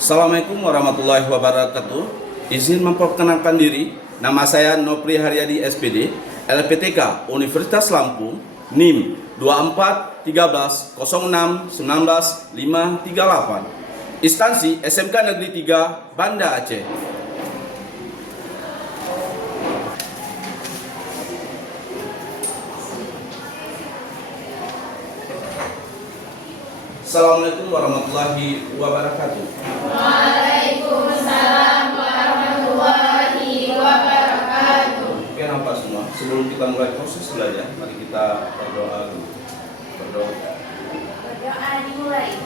Assalamualaikum warahmatullahi wabarakatuh. Izin memperkenalkan diri. Nama saya Nopri Haryadi SPD, LPTK Universitas Lampung, NIM 24 13 06 19 538. Instansi SMK Negeri 3 Banda Aceh. Assalamualaikum warahmatullahi wabarakatuh. Waalaikumsalam warahmatullahi wabarakatuh. Oke, nampak semua. Sebelum kita mulai proses belajar, mari kita berdoa dulu. Berdoa. Berdoa dimulai.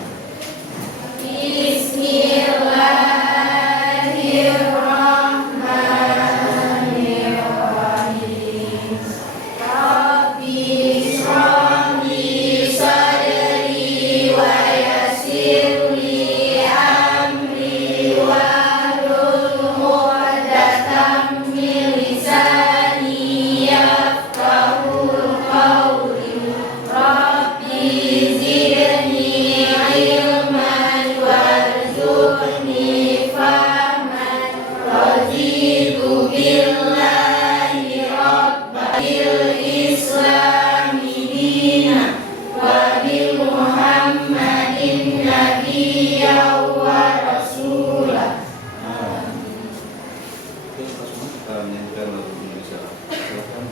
Bismillahirrahmanirrahim. Rabbi shrah li sadri wa yassir li amri wahlul 'uqdatam min lisani yafqahu qawli. Rabbi zidni ilman warzuqni fahman. Raditu billahi rabban, bil islami dinan, wa bi Muhammadin nabiyyan wa rasulah. Oke, kita semua kita menyanyikan lagu Indonesia. Silakan.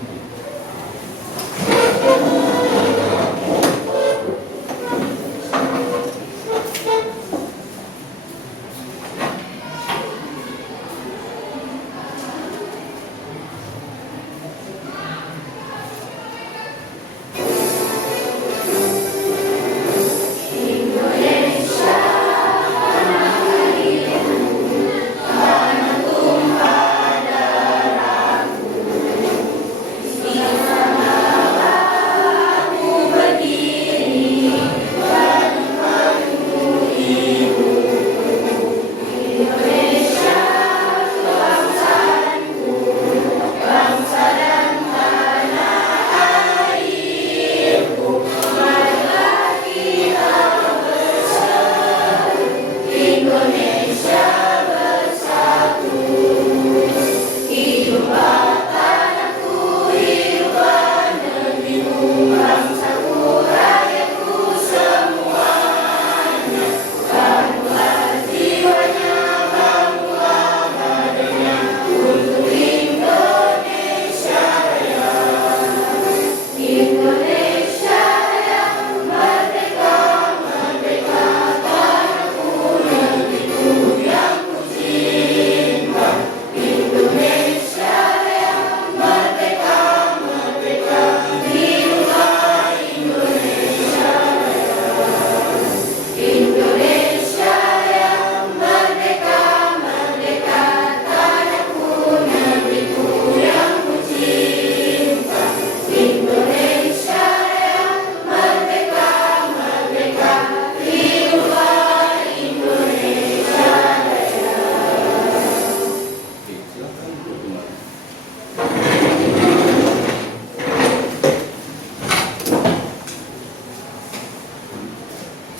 Oke, silakan duduk kembali.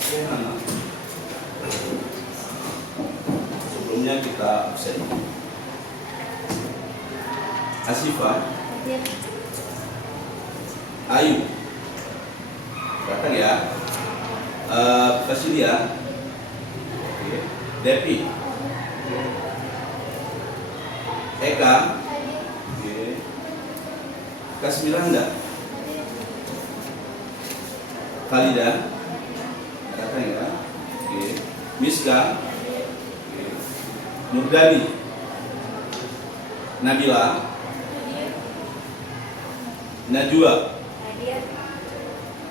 Oke, anak. Sebelumnya kita absen. Asifah, Ayu, datang ya. Kasilia, oke. Depi, Eka, oke. Kasmiranda, Khalida, datang ya. Oke. Miska, oke. Nurdani, Nabila,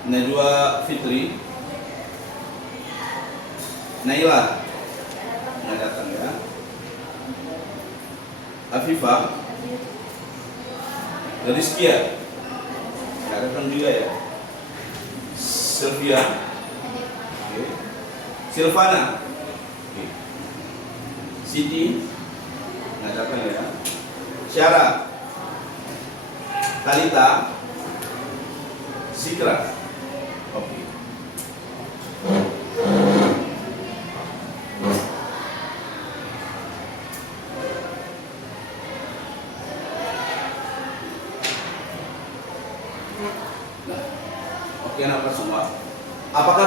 Najwa Fitri, Naila, nggak datang ya. Afifah, Rizkia, nggak datang juga ya. Sylvia, oke. Silvana, oke. Siti, nggak datang ya. Syara, Talita, Zikra, oke.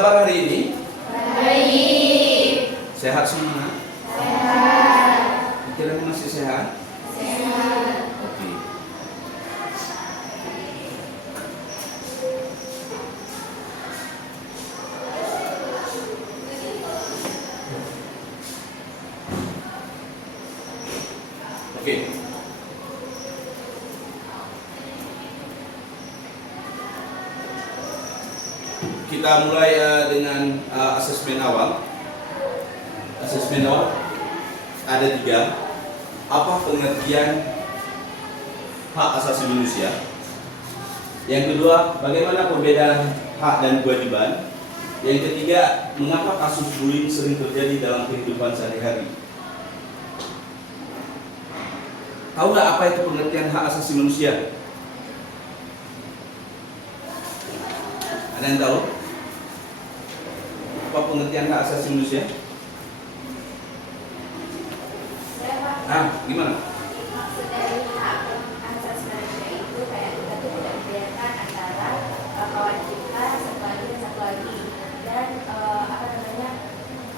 kabar hari ini? Baik. Sehat semua? Sehat. Pikiran masih sehat? Sehat. Oke. Oke. Kita mulai dengan asesmen awal. Asesmen awal ada 3. Apa pengertian hak asasi manusia? Yang kedua, bagaimana perbedaan hak dan kewajiban? Yang ketiga, mengapa kasus bullying sering terjadi dalam kehidupan sehari-hari? Tahu nggak apa itu pengertian hak asasi manusia? Ada yang tahu? Apa pengertian hak asasi manusia? Gimana? Maksud dari hak asasi manusia itu kayak kita tuh tidak membedakan antara kawan kita satu lagi dan satu lagi, dan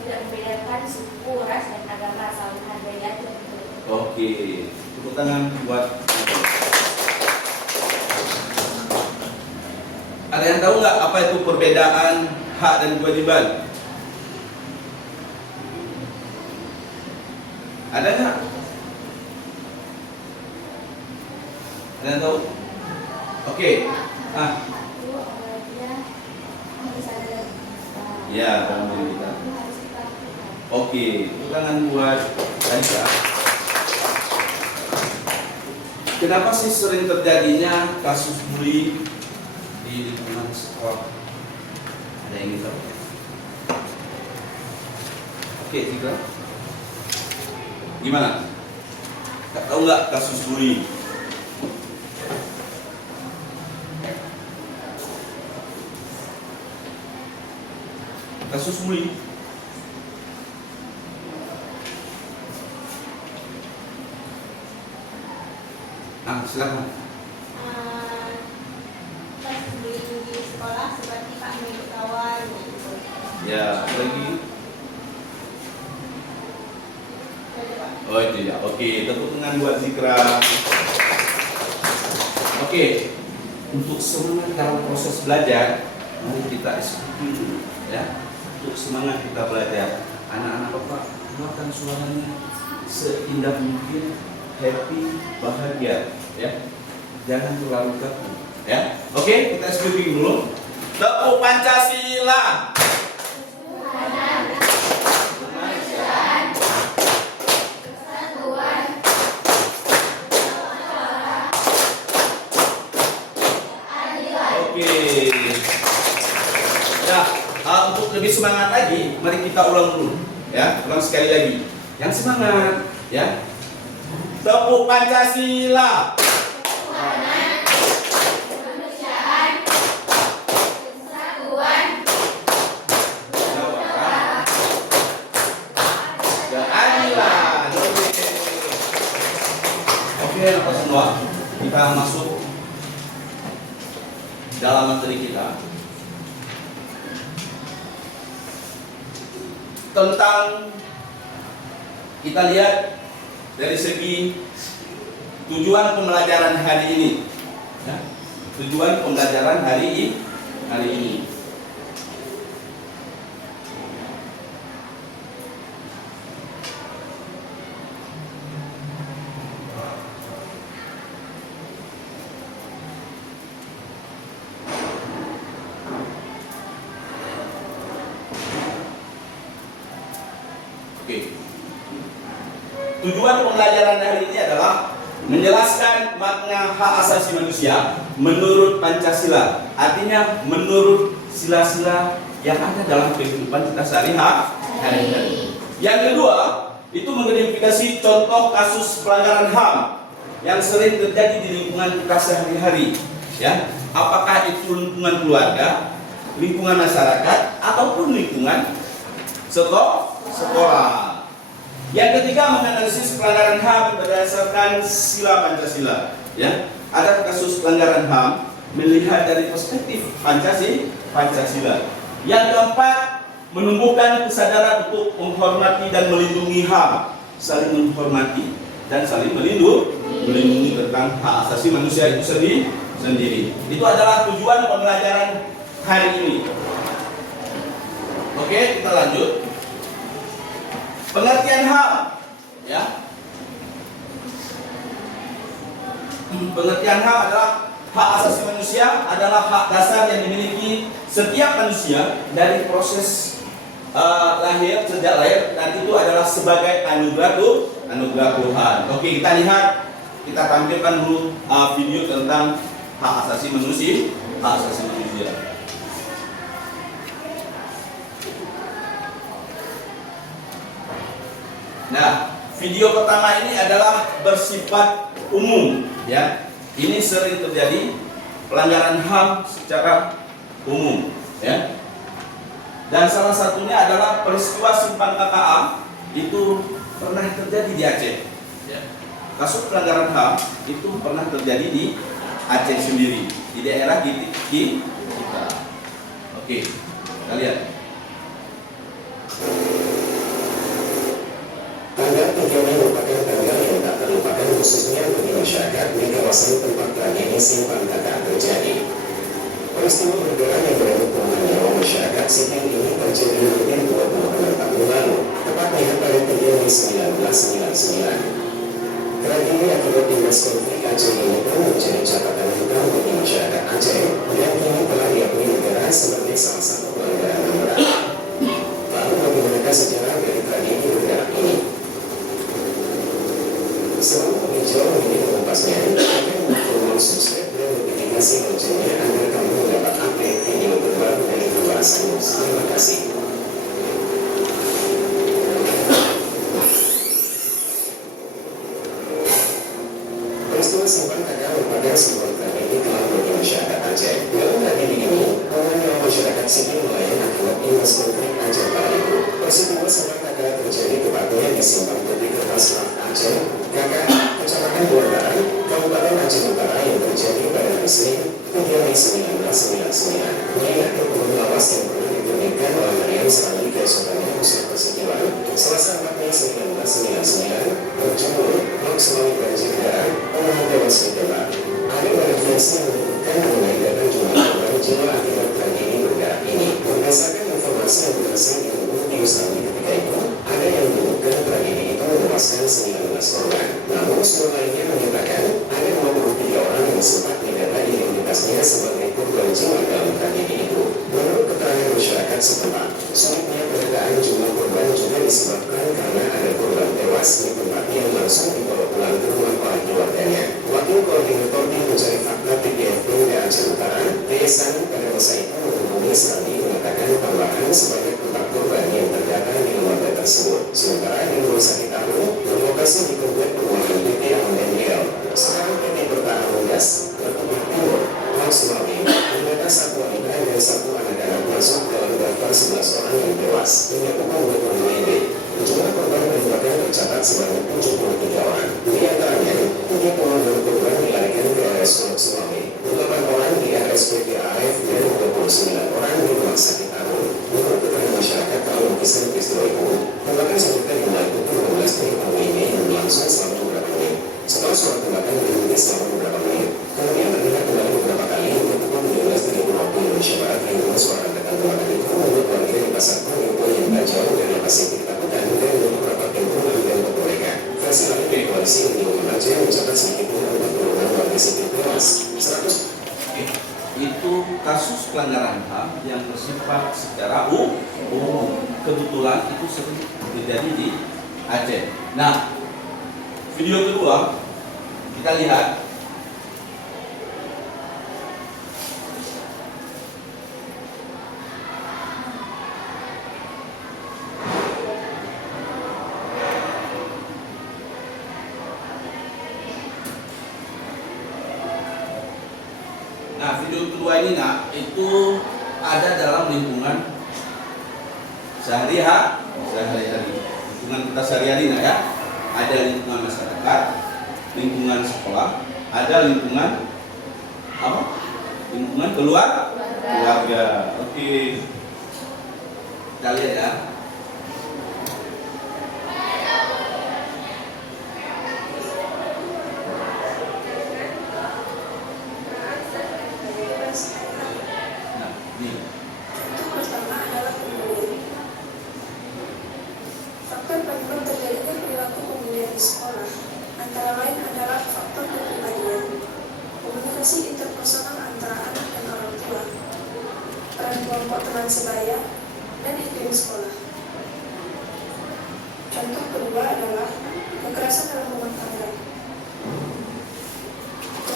tidak membedakan suku, ras dan agama, saling menghargai aja gitu. Oke, tepuk tangan buat. Ada yang tahu nggak apa itu perbedaan hak dan kewajiban? Ada nggak? Ada yang tahu? Oke. Itu dia bisa ada Ya, dalam diri kita. Oke, tepuk tangan buat Aisyah. Kenapa sih sering terjadinya kasus bullying di lingkungan sekolah? Ada yang ingin tahu? Oke, Cika. Gimana? Tahu nggak kasus bullying? Kasus bullying. Silakan. pas di sekolah seperti Pak milik kawan gitu. Ya, apa lagi? Oh itu ya. Oke, tepuk tangan buat Zikra. Oke, untuk semangat dalam proses belajar, mari kita ikuti dulu, ya. Untuk semangat kita belajar, anak-anak Bapak keluarkan suaranya seindah mungkin, happy, bahagia, ya. Jangan terlalu kaku, ya. Oke, kita ikuti dulu. Tepuk Pancasila. Untuk lebih semangat lagi, mari kita ulang dulu, ya. Ulang sekali lagi. Yang semangat, ya. Tepuk Pancasila. Keadilan. Oke, apa semua? Kita masuk dalam materi kita. Tentang kita lihat dari segi tujuan pembelajaran hari ini, ya. Tujuan pembelajaran hari ini. Oke. Tujuan pembelajaran hari ini adalah menjelaskan makna hak asasi manusia menurut Pancasila. Artinya menurut sila-sila yang ada dalam kehidupan kita sehari-hari. Yang kedua, itu mengidentifikasi contoh kasus pelanggaran HAM yang sering terjadi di lingkungan kita sehari-hari. Ya, apakah itu lingkungan keluarga, lingkungan masyarakat, ataupun lingkungan sekolah. Yang ketiga, menganalisis pelanggaran HAM berdasarkan sila Pancasila. Ya, ada kasus pelanggaran HAM melihat dari perspektif Pancasila. Yang keempat, menumbuhkan kesadaran untuk menghormati dan melindungi HAM, saling menghormati dan saling melindungi tentang hak asasi manusia itu sendiri. Itu adalah tujuan pembelajaran hari ini. Oke, kita lanjut. Pengertian HAM, ya. Pengertian HAM adalah hak asasi manusia adalah hak dasar yang dimiliki setiap manusia dari proses lahir, sejak lahir, dan itu adalah sebagai anugerah Tuhan. Oke, kita lihat, kita tampilkan dulu video tentang hak asasi manusia. Nah, video pertama ini adalah bersifat umum, ya. Ini sering terjadi pelanggaran HAM secara umum, ya. Dan salah satunya adalah peristiwa simpang KKA itu pernah terjadi di Aceh. Ya. Kasus pelanggaran HAM itu pernah terjadi di Aceh sendiri, di daerah kita. Oke, kita lihat. Tanggal 3 Mei merupakan tanggal yang tak terlupakan khususnya bagi masyarakat di kawasan tempat tragedi simpang KKA terjadi. Peristiwa bergerak yang berhubungan nyawa masyarakat sipil ini terjadi hampir 26 tahun lalu, tepatnya pada 3 Mei 1999. Tragedi akibat dinas konflik Aceh ini pun menjadi catatan hitam bagi masyarakat Aceh yang kini telah diakui negara sebagai salah satu pelanggaran HAM berat. Lalu bagaimana sejarah dari tragedi bergerak ini? Selama lebih jauh ini mengumpasnya, akan memfollow, subscribe, dan notifikasi loncengnya agar kamu mendapat update video terbaru dari pembahasan. Terima kasih. Peristiwa simpang KKA merupakan sebuah tragedi kelam bagi masyarakat Aceh. Dalam tragedi ini, korban masyarakat sipil melayang akibat dinas konflik Aceh pada itu. Peristiwa simpang KKA terjadi tepatnya di simpang Putih Kertas Aceh, KKA, Kecamatan Buaran, Kabupaten Aceh Utara yang terjadi pada hari Senin 3 Mei 1999. Mengingat dokumen lawas yang pernah diterbitkan oleh Mariam Sarali Keesokannya Usaha Persetujuan, Selasa 4 Mei 1999, berjudul Blok Semawi Banjir Darat, Orang Tewas Ditembak. Ada verifikasi yang menyebutkan mengenai data jumlah korban jiwa akibat tragedi bergerak ini. Berdasarkan informasi yang berasal di Luhur di Australia ketika itu, ada yang menyebutkan tragedi itu menewaskan 19 korban. Namun seluruh lainnya menyatakan ada 23 orang yang sempat didata identitasnya sebagai korban jiwa dalam tragedi itu. Menurut keterangan masyarakat setempat, sulitnya pendataan jumlah korban juga disebabkan karena ada korban tewas di tempat yang langsung dibawa pulang ke rumah oleh keluarganya. Wakil Koordinator Tim Pencari Fakta TPFP Aceh Utara, Desan, pada masa itu menghubungi Sandi mengatakan tambahan sebagai tempat korban yang terdata di lembaga tersebut. Sementara di Rumah Sakit Aru, berlokasi di komplek perumahan PT Amandel. Sekarang PT Pertahanan Gas, Bertempat Timur, Laut Sulawesi, mendata satu wanita dan satu anak-anak masuk dalam daftar 11 orang yang tewas dengan upah WIB. Jumlah korban meninggal tercatat sebanyak 73 orang. Di antaranya, 36 korban dilarikan ke RS Laut Sulawesi, 8 orang di RSPP AF dan 29 orang di Rumah Sakit Aru. Menurut keterangan masyarakat kalau lukisan peristiwa itu, tembakan senjata dimulai pukul 16 WIB yang berlangsung selama beberapa menit. Setelah suara tembakan berhenti selama beberapa menit, kemudian terdengar kembali beberapa kali hingga pukul 17.30 waktu Indonesia Barat yang dimulai suara ledakan tembakan itu membuat warga di pasar Purwokerto yang tak jauh dari lokasi yang ditakutan dan untuk rapat yang pun dan untuk mereka. Versi lain dari koalisi yang diumumkan Aceh mencatat sedikitnya 46 warga sipil tewas. 100 itu kasus pelanggaran HAM yang bersifat secara umum. Kebetulan itu sering terjadi di Aceh. Nah, video kedua kita lihat. Nah, video kedua ini itu ada dalam lingkungan sehari-hari, lingkungan kita sehari-hari ya. Ada lingkungan masyarakat, lingkungan sekolah, ada lingkungan apa? Lingkungan keluarga. Oke. Kita lihat ya. Nah, ini. Contoh pertama adalah pembulian. Faktor penyebab terjadinya perilaku pembulian di sekolah antara lain adalah faktor kepribadian, komunikasi interpersonal antara anak dan orang tua, peran kelompok teman sebaya, dan iklim sekolah. Contoh kedua adalah kekerasan dalam rumah tangga.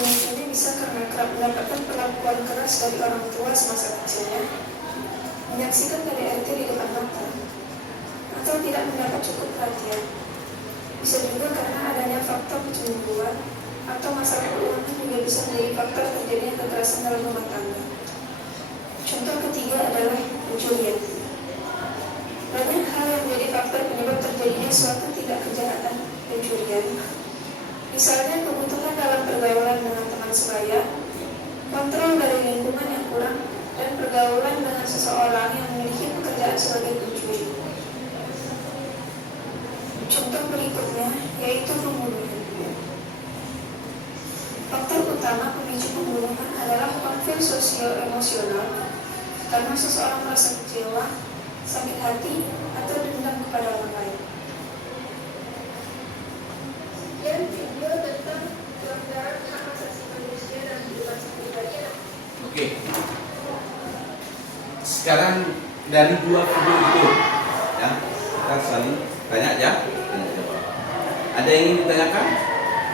Ini bisa karena kerap mendapatkan perlakuan keras dari orang tua semasa kecilnya, menyaksikan KDRT di depan mata, atau tidak mendapat cukup perhatian. Bisa juga karena adanya faktor kecemburuan atau masalah keuangan juga bisa menjadi faktor terjadinya kekerasan dalam rumah tangga. Contoh ketiga adalah pencurian. Banyak hal yang menjadi faktor penyebab terjadinya suatu tindak kejahatan pencurian. Misalnya kebutuhan dalam pergaulan dengan teman sebaya, kontrol dari lingkungan yang kurang, dan pergaulan dengan seseorang yang memiliki pekerjaan sebagai pencuri. Contoh berikutnya yaitu pembunuhan. Faktor utama pemicu pembunuhan adalah konflik sosio-emosional karena seseorang merasa kecewa, sakit hati, atau dendam kepada orang lain. Dan video tentang pelanggaran hak asasi manusia dan kebebasan pribadi. Oke. Sekarang dari dua video itu, ya, kita saling tanya aja. Ada yang ingin ditanyakan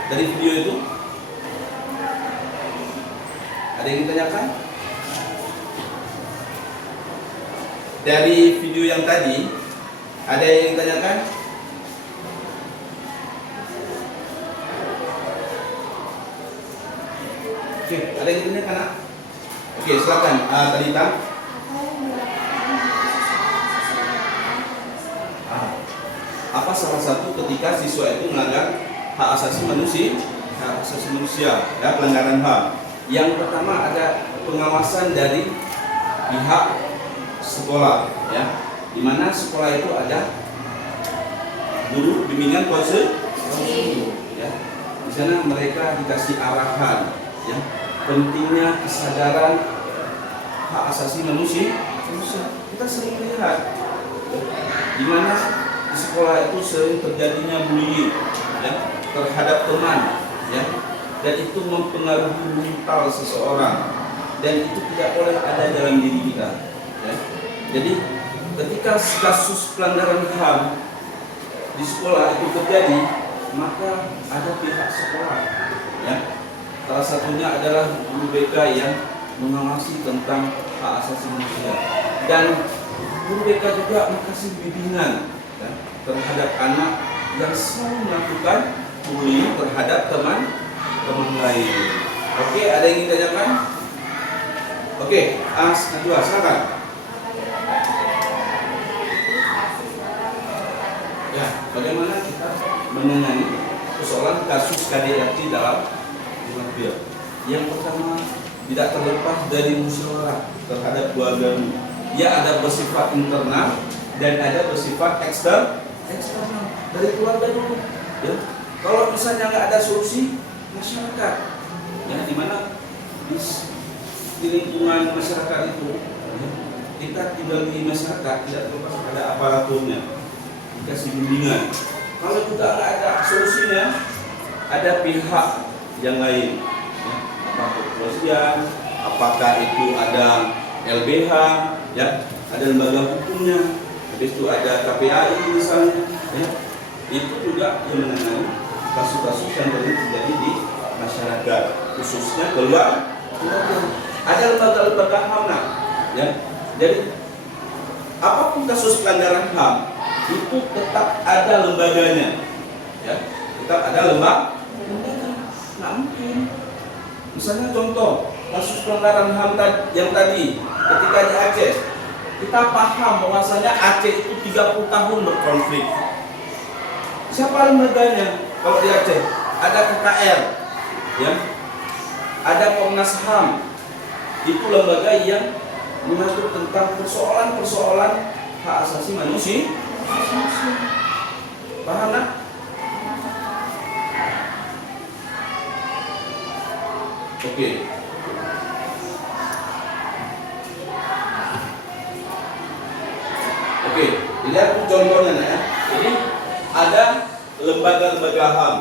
dari video itu? Ada yang ingin ditanyakan? Dari video yang tadi, ada yang ingin ditanyakan? Oke, ada yang ditanyakan? Nak? Oke, silakan, Talita. Apa salah satu ketika siswa itu melanggar hak asasi manusia, ya, pelanggaran HAM. Yang pertama ada pengawasan dari pihak sekolah, ya, di mana sekolah itu ada guru bimbingan konseling, ya. Di sana mereka dikasih arahan, ya, pentingnya kesadaran hak asasi manusia. Kita sering lihat, di mana di sekolah itu sering terjadinya bullying, ya, terhadap teman, ya, dan itu mempengaruhi mental seseorang, dan itu tidak boleh ada dalam diri kita, ya. Jadi ketika kasus pelanggaran HAM di sekolah itu terjadi, maka ada pihak sekolah, ya. Salah satunya adalah guru BK yang mengawasi tentang hak asasi manusia, dan guru BK juga mengasih bimbingan, ya, terhadap anak yang selalu melakukan bullying terhadap teman lain. Oke, ada yang ingin tanyakan? Oke, kedua, silakan. Ya, bagaimana kita menangani persoalan kasus KDRT dalam keluarga? Yang pertama, tidak terlepas dari musyawarah terhadap keluarga. Dia ada bersifat internal dan ada bersifat eksternal dari keluarga dulu, ya. Kalau misalnya nggak ada solusi, masyarakat, ya, di mana di lingkungan masyarakat itu, ya, kita tinggal di masyarakat, tidak terlepas ada aparaturnya, dikasih bimbingan. Kalau juga nggak ada solusinya, ada pihak yang lain, ya, apakah kepolisian, apakah itu ada LBH, ya, ada lembaga hukumnya, habis itu ada KPAI misalnya, ya, itu juga yang menangani kasus-kasus yang terjadi di masyarakat, khususnya keluarga. Ada lembaga-lembaga HAM, ya. Jadi apapun kasus pelanggaran HAM itu tetap ada lembaganya, ya, tetap ada lembaga. Nggak mungkin. Misalnya contoh kasus pelanggaran HAM yang tadi ketika di Aceh, kita paham bahwasanya Aceh itu 30 tahun berkonflik. Siapa lembaganya? Kalau di Aceh ada KKR, ya, ada Komnas HAM, itu lembaga yang mengatur tentang persoalan-persoalan hak asasi manusia. Paham nak? Oke. Oke, dilihat contohnya nak ya. Jadi ada lembaga-lembaga HAM.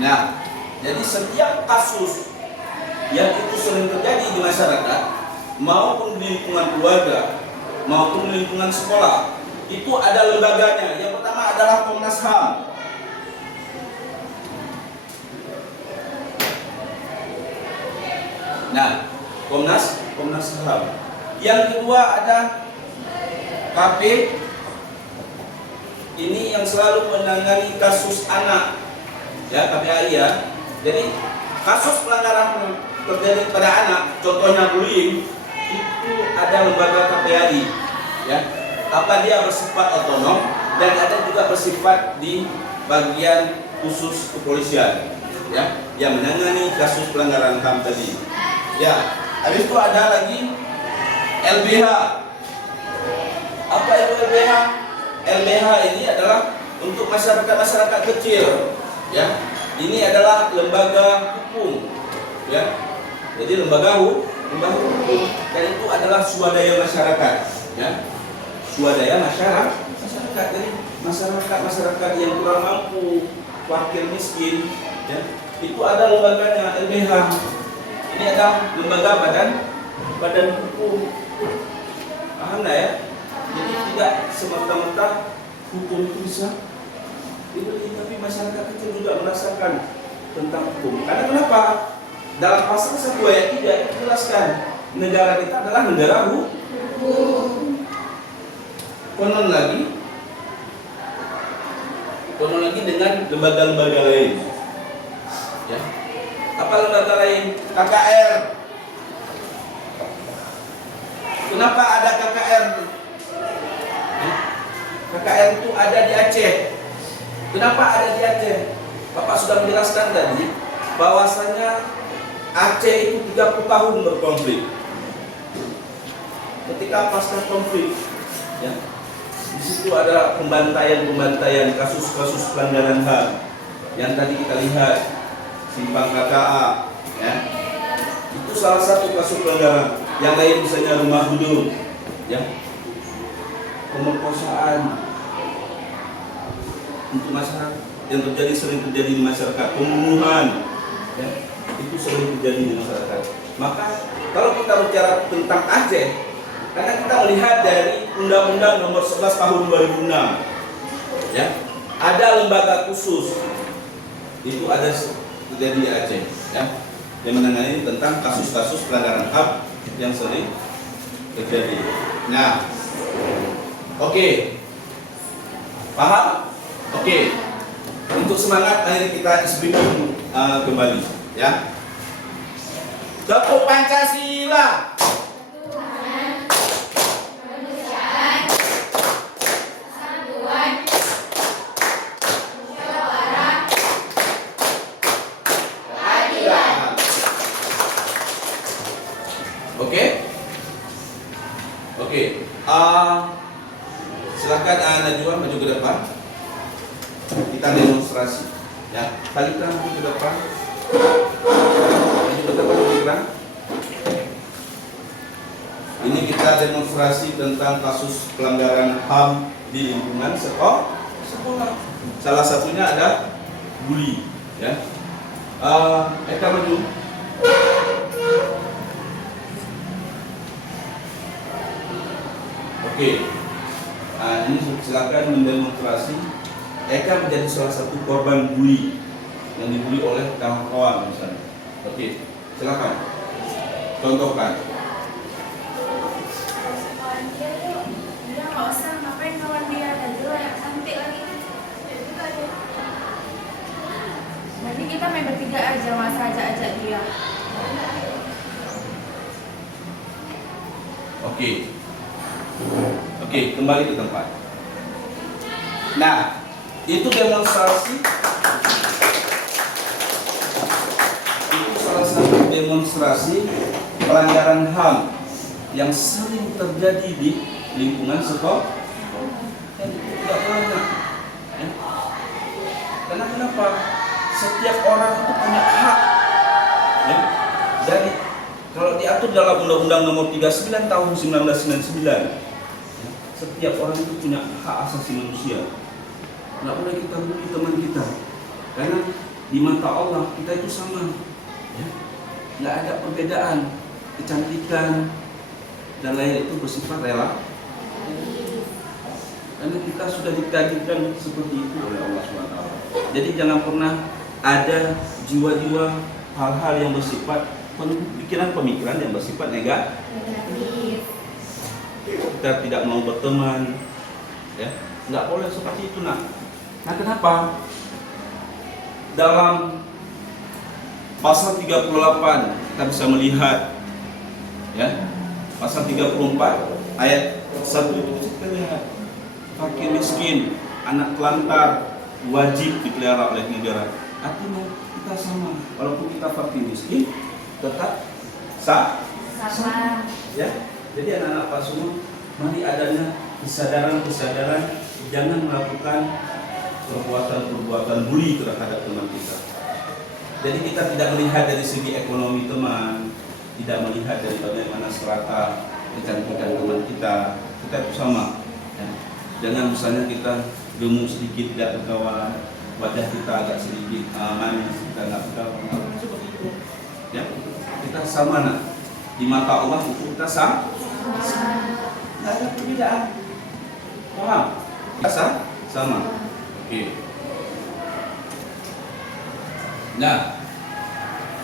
Nah, jadi setiap kasus yang itu sering terjadi di masyarakat, maupun di lingkungan keluarga, maupun di lingkungan sekolah, itu ada lembaganya. Yang pertama adalah Komnas HAM. Nah, Komnas HAM. Yang kedua ada KP. Ini yang selalu menangani kasus anak. Ya, KPAI ya. Jadi kasus pelanggaran terjadi pada anak, contohnya bullying, itu ada lembaga KPAI. Ya, apa dia bersifat otonom dan ada juga bersifat di bagian khusus kepolisian, ya, yang menangani kasus pelanggaran HAM tadi. Ya, habis itu ada lagi LBH. Apa itu LBH? LBH ini adalah untuk masyarakat kecil. Ya, ini adalah lembaga hukum, ya. Jadi lembaga hukum dan itu adalah swadaya masyarakat, ya. Swadaya masyarakat. Jadi masyarakat yang kurang mampu, wakil miskin, ya. Itu ada lembaganya LBH. Ini ada lembaga badan hukum. Paham nggak ya? Jadi tidak semata-mata hukum itu bisa tapi masyarakat kecil juga merasakan tentang hukum. Karena kenapa? Dalam pasal 1 ayat 3 dijelaskan negara kita adalah negara hukum. Konon lagi dengan lembaga-lembaga lain. Ya. Apa lembaga lain? KKR. Kenapa ada KKR? KKR itu ada di Aceh. Kenapa ada di Aceh? Bapak sudah menjelaskan tadi bahwasanya Aceh itu 30 tahun berkonflik. Ketika pasca konflik, ya, di situ ada pembantaian kasus-kasus pelanggaran HAM yang tadi kita lihat, Simpang KKA, ya, itu salah satu kasus pelanggaran. Yang lain misalnya rumah hudud, ya, pemerkosaan untuk masyarakat yang sering terjadi di masyarakat, pembunuhan, ya, itu sering terjadi di masyarakat. Maka kalau kita bicara tentang Aceh, karena kita melihat dari Undang-Undang Nomor 11 Tahun 2006, ya, ada lembaga khusus itu ada terjadi di Aceh, ya, yang menangani tentang kasus-kasus pelanggaran HAM yang sering terjadi. Nah, oke, paham? Oke, untuk semangat akhirnya kita speaking kembali, ya. Tepuk Pancasila. Kemanusiaan, persatuan, musyawarah, keadilan. Oke. Silakan Najwa maju ke depan. Kita demonstrasi, ya. Balikan maju ke depan. Maju ke depan, balikan. Ini kita demonstrasi tentang kasus pelanggaran HAM di lingkungan sekolah. Salah satunya ada bully, ya. Eka maju. Oke. Ini silakan mendemonstrasi. Eka menjadi salah satu korban bully yang dibully oleh kawan-kawan misalnya. Oke, silakan. Contohkan. Dia nggak usah, ngapain kawan dia, dan dia yang cantik lagi. Nanti kita main bertiga aja, masa ajak dia. Oke, kembali ke tempat. Nah, itu demonstrasi mendemonstrasi pelanggaran HAM yang sering terjadi di lingkungan sekolah. Dan itu tidak banyak. Ya. Karena kenapa? Setiap orang itu punya hak. Ya. Dari kalau diatur dalam Undang-Undang Nomor 39 Tahun 1999, ya, setiap orang itu punya hak asasi manusia. Tidak boleh kita bully teman kita, karena di mata Allah kita itu sama. Ya. Nggak ada perbedaan. Kecantikan dan lain itu bersifat rela. Karena kita sudah ditakdirkan seperti itu oleh Allah SWT. Jadi jangan pernah ada jiwa-jiwa hal-hal yang bersifat pemikiran-pemikiran yang bersifat negatif. Kita tidak mau berteman, ya, nggak boleh seperti itu, nak. Nah, kenapa? Dalam pasal 38 kita bisa melihat, ya, pasal 34 ayat 1 itu kita lihat fakir miskin, anak telantar wajib dipelihara oleh negara. Artinya kita sama, walaupun kita fakir miskin tetap sama. Ya, jadi anak-anak Pak semua, mari adanya kesadaran jangan melakukan perbuatan bully terhadap teman kita. Jadi kita tidak melihat dari segi ekonomi teman, tidak melihat dari bagaimana strata kecantikan teman kita itu sama. Ya. Jangan misalnya kita gemuk sedikit tidak berkawan, wajah kita agak sedikit manis, kita nggak berkawan, seperti itu. Ya, kita sama, nak. Di mata Allah itu kita sama. Nggak ada perbedaan. Paham? Kita sama. Oke. Nah,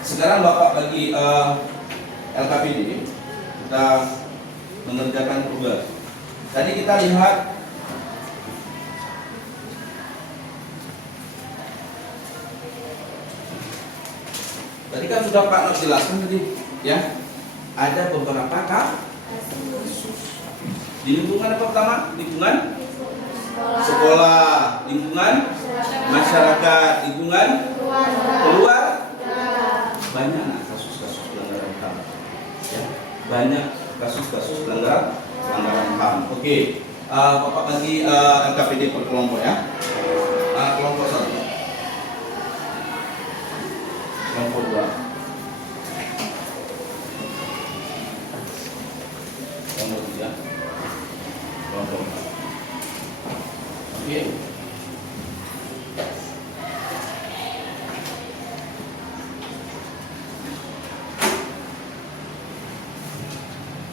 sekarang Bapak bagi LKPD kita mengerjakan tugas. Tadi kita lihat tadi kan sudah Pak Nur jelaskan tadi, ya. Ada beberapa kasus di lingkungan apa pertama? Lingkungan sekolah, lingkungan masyarakat, lingkungan keluar. Banyak kasus-kasus pelanggaran HAM. Ya, banyak kasus-kasus pelanggaran HAM. Oke, Bapak bagi LKPD per kelompok, ya. Kelompok 1, kelompok 2, kelompok 3, kelompok 4. Oke.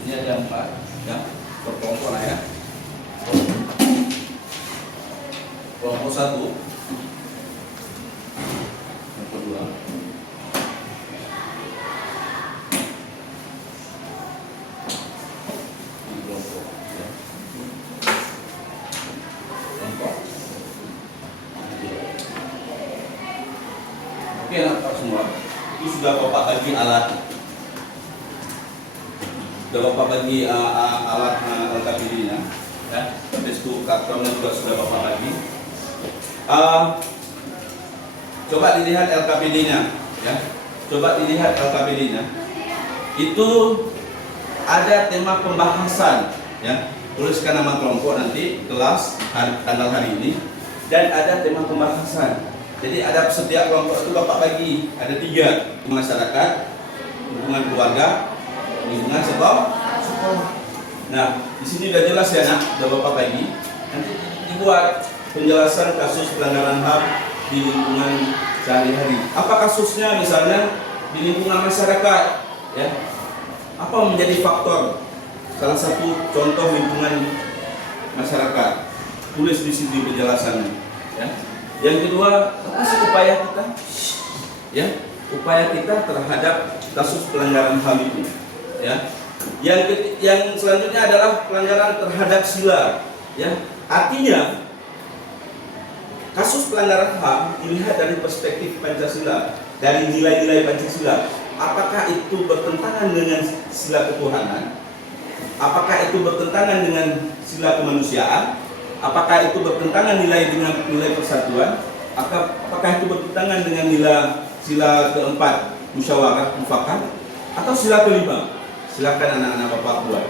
Ini ada 4, ya, per kelompok lah, ya. Kelompok 1, kelompok 2, ini kelompok, ya. Kelompok 3. Oke, anak semua, itu sudah Bapak bagi alat. Sudah Bapak bagi alat LKPD-nya, ya. Facebook kartonnya juga sudah Bapak bagi. Coba dilihat LKPD-nya, ya. Coba dilihat LKPD-nya. Itu ada tema pembahasan, ya. Tuliskan nama kelompok nanti, kelas, tanggal hari ini, dan ada tema pembahasan. Jadi ada setiap kelompok itu Bapak bagi, ada 3, masyarakat, lingkungan keluarga, lingkungan sekolah. Nah, di sini udah jelas, ya, nak, udah Bapak bagi. Nanti dibuat penjelasan kasus pelanggaran HAM di lingkungan sehari-hari. Apa kasusnya, misalnya di lingkungan masyarakat, ya? Apa menjadi faktor? Salah satu contoh lingkungan masyarakat. Tulis di sini penjelasannya, ya. Yang kedua, apa sih upaya kita? Ya, upaya kita terhadap kasus pelanggaran HAM itu, ya. Yang selanjutnya adalah pelanggaran terhadap sila, ya. Artinya kasus pelanggaran HAM dilihat dari perspektif Pancasila, dari nilai-nilai Pancasila. Apakah itu bertentangan dengan sila ketuhanan? Apakah itu bertentangan dengan sila kemanusiaan? Apakah itu bertentangan dengan nilai persatuan? Apakah itu bertentangan dengan sila keempat musyawarah mufakat? Atau sila kelima, silakan anak-anak Bapak buat.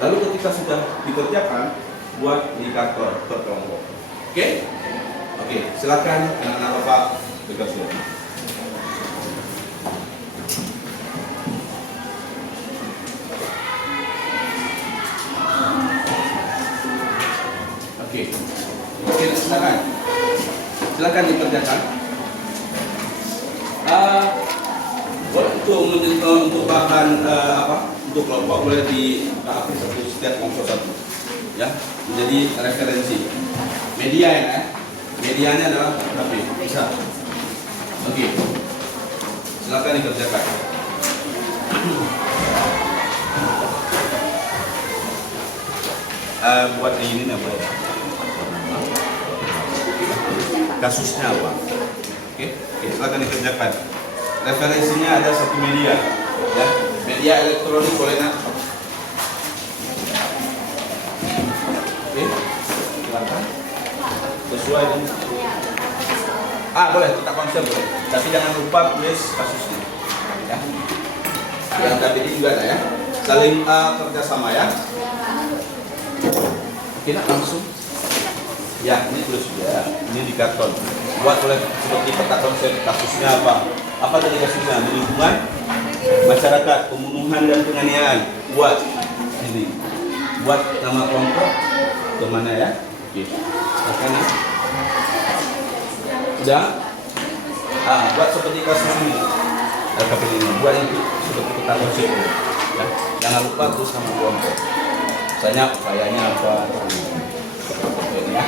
Lalu ketika sudah dikerjakan, buat indikator per kelompok. Oke? Oke, silakan anak-anak Bapak bekerja. Oke, silakan. Silakan dikerjakan. Untuk bahan untuk kelompok boleh di setiap kelompok satu, ya. Menjadi referensi. Media ya. Medianya adalah HP. Bisa. Oke. Silakan dikerjakan. Buat ini apa ya? Kasusnya apa? Oke, silakan dikerjakan. Referensinya ada satu media, ya. Media elektronik boleh nak? Oke, silakan. Sesuai dengan boleh kita konsep boleh. Tapi jangan lupa tulis kasusnya, ya. Yang tadi juga ada ya. Saling kerjasama ya. Oke, nak langsung. Ya, ini tulis ya. Ini indikator. Buat oleh seperti peta konsep kasusnya apa? Apa tadi kasusnya? Lingkungan masyarakat, pembunuhan dan penganiayaan. Buat ini. Buat nama kelompok kemana ya? Oke. Makanya. Udah. Buat seperti kasus ini. LKPD ini. Buat yang seperti peta konsep. Ya. Jangan lupa tulis nama kelompok. Misalnya upayanya apa? Oke ya.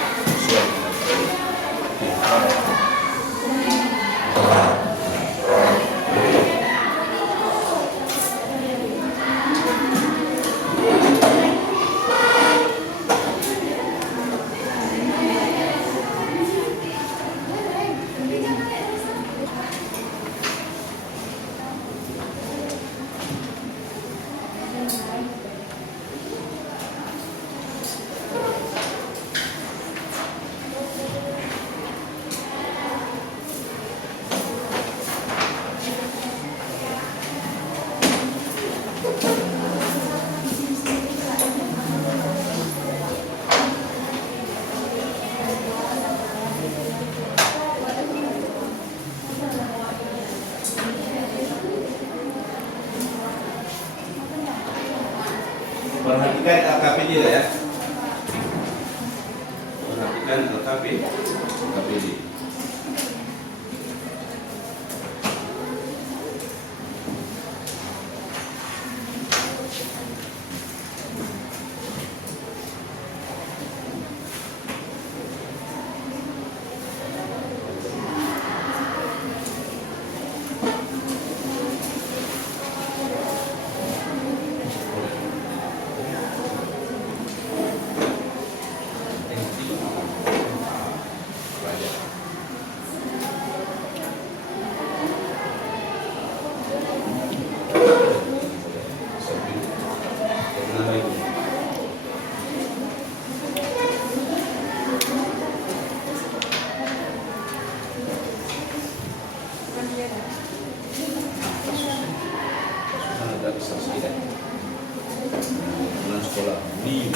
Perhatikan LKPD ya. Perhatikan LKPD. Sekolah di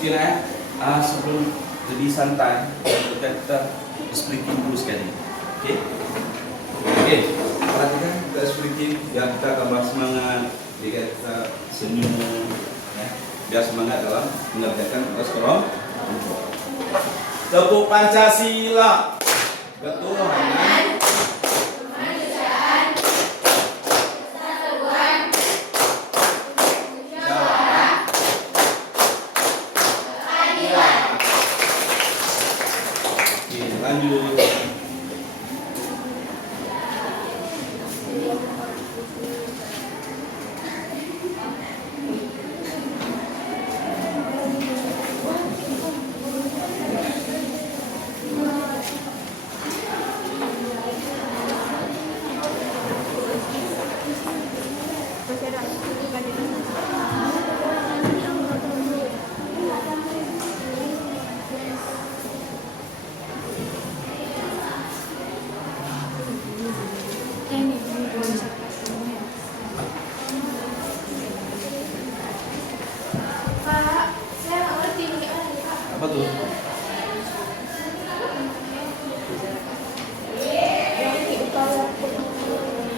Oke lah ya. Sebelum lebih santai, kita speaking dulu sekali. Oke. Oke. Perhatikan kita speaking biar kita tambah semangat, biar kita senyum, ya. Biar semangat dalam mengerjakan tugas kelompok. Tepuk Pancasila. Ketuhanan. Lanjut. Pak, saya nggak ngerti bagaimana nih, Pak. Apa tuh?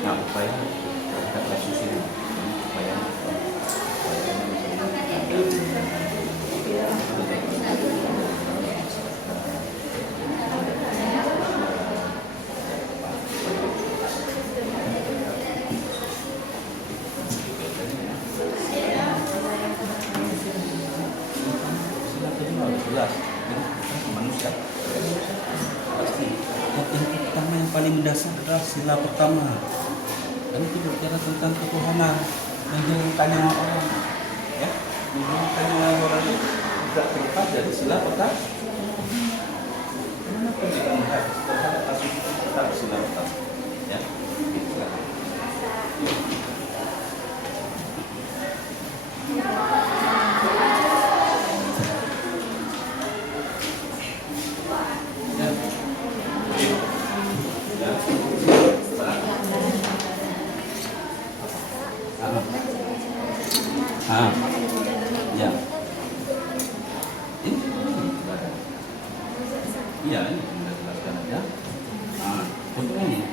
Nah, upaya kita kasus ini. Upaya. Jelas, manusia pasti yang pertama yang paling mendasar adalah sila pertama, dan itu bicara tentang ketuhanan, menghilangkan nyawa orang, ya, menghilangkan nyawa orang itu tidak terlepas dari sila pertama. Kenapa kita melihat terhadap kasus itu tetap sila pertama, ya? Itulah. Ya. Iya, ini sudah jelaskan ya. Contoh ini,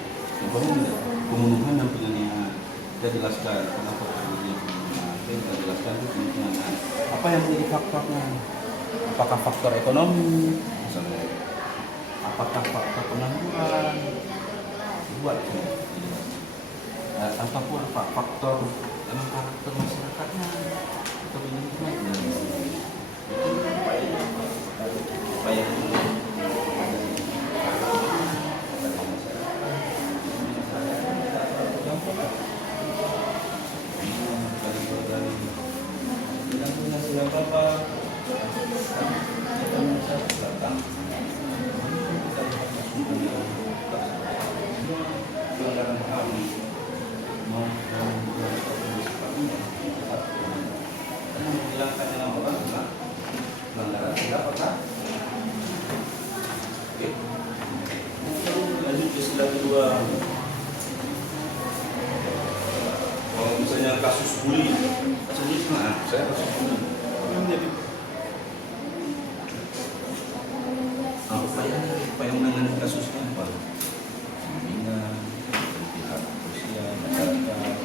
pembunuhan dan penganiayaan. Kita jelaskan kenapa terjadi pembunuhan. Kita jelaskan itu pembunuhan. Apa yang menjadi faktornya? Apakah faktor ekonomi? Misalnya, apakah faktor pengangguran? Buat apapun faktor dalam karakter masyarakatnya atau lingkungan upaya kedua, kalau misalnya kasus bully, saya kasus bully, menjadi upaya menangani kasusnya apa? Bimbingan, pihak kepolisian, masyarakat,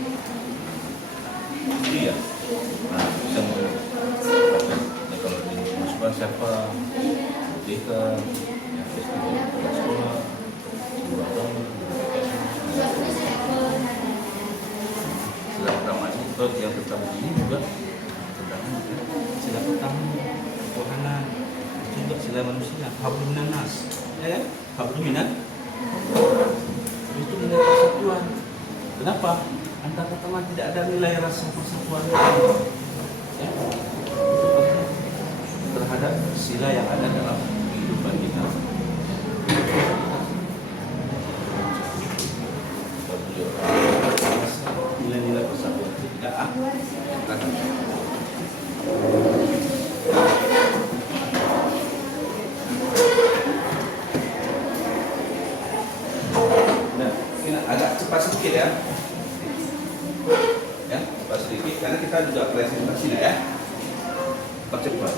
itu ya. Nah, bisa ya, kalau di masukan siapa, DK, yang sekolah. Sila pertama itu yang pertama ini juga tentang sila pertama ketuhanan, juga sila manusia, hablum minan, ya, hablum minan. Itu nilai persatuan. Kenapa? Antara pertama tidak ada nilai rasa persatuan, ya, terhadap sila yang ada dalam kehidupan kita. Nilai-nilai persatuan itu tidak ada. Nah, ini agak cepat sedikit ya. Ya, cepat sedikit karena kita juga presentasinya ya. Percepat.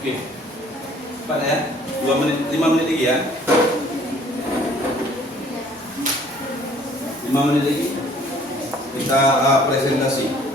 Oke, cepat ya, 2 menit, 5 menit lagi ya. 5 menit lagi kita presentasi.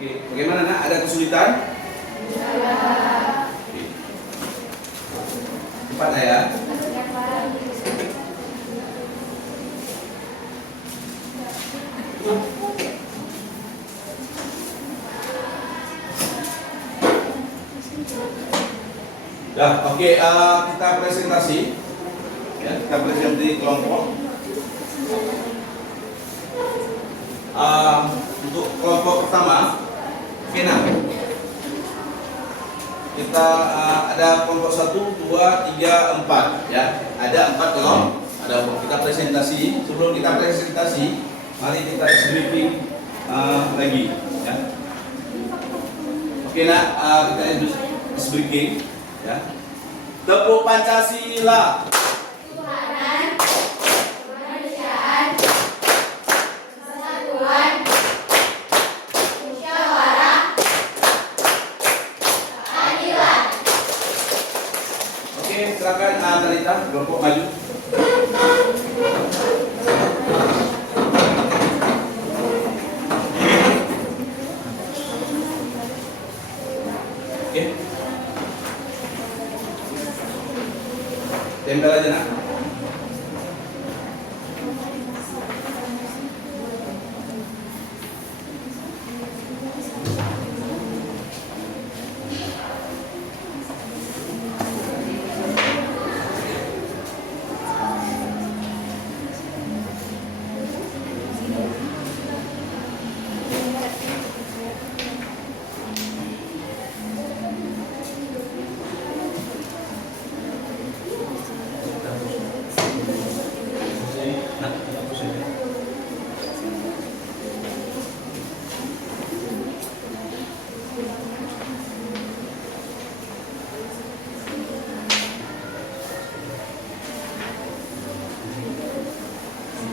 Oke, bagaimana nak? Ada kesulitan? Oke. Cepat ya. Dah, oke, kita presentasi. Ya, kita presentasi kelompok. Untuk kelompok pertama, oke nah. Kita ada kelompok 1, 2, 3, 4 ya. Ada 4 kelompok. Kita presentasi. Sebelum kita presentasi, mari kita briefing lagi ya. Oke nah, kita briefing ya. Tepuk Pancasila. Silakan Talita, kelompok maju. Oke. Tempel aja nak.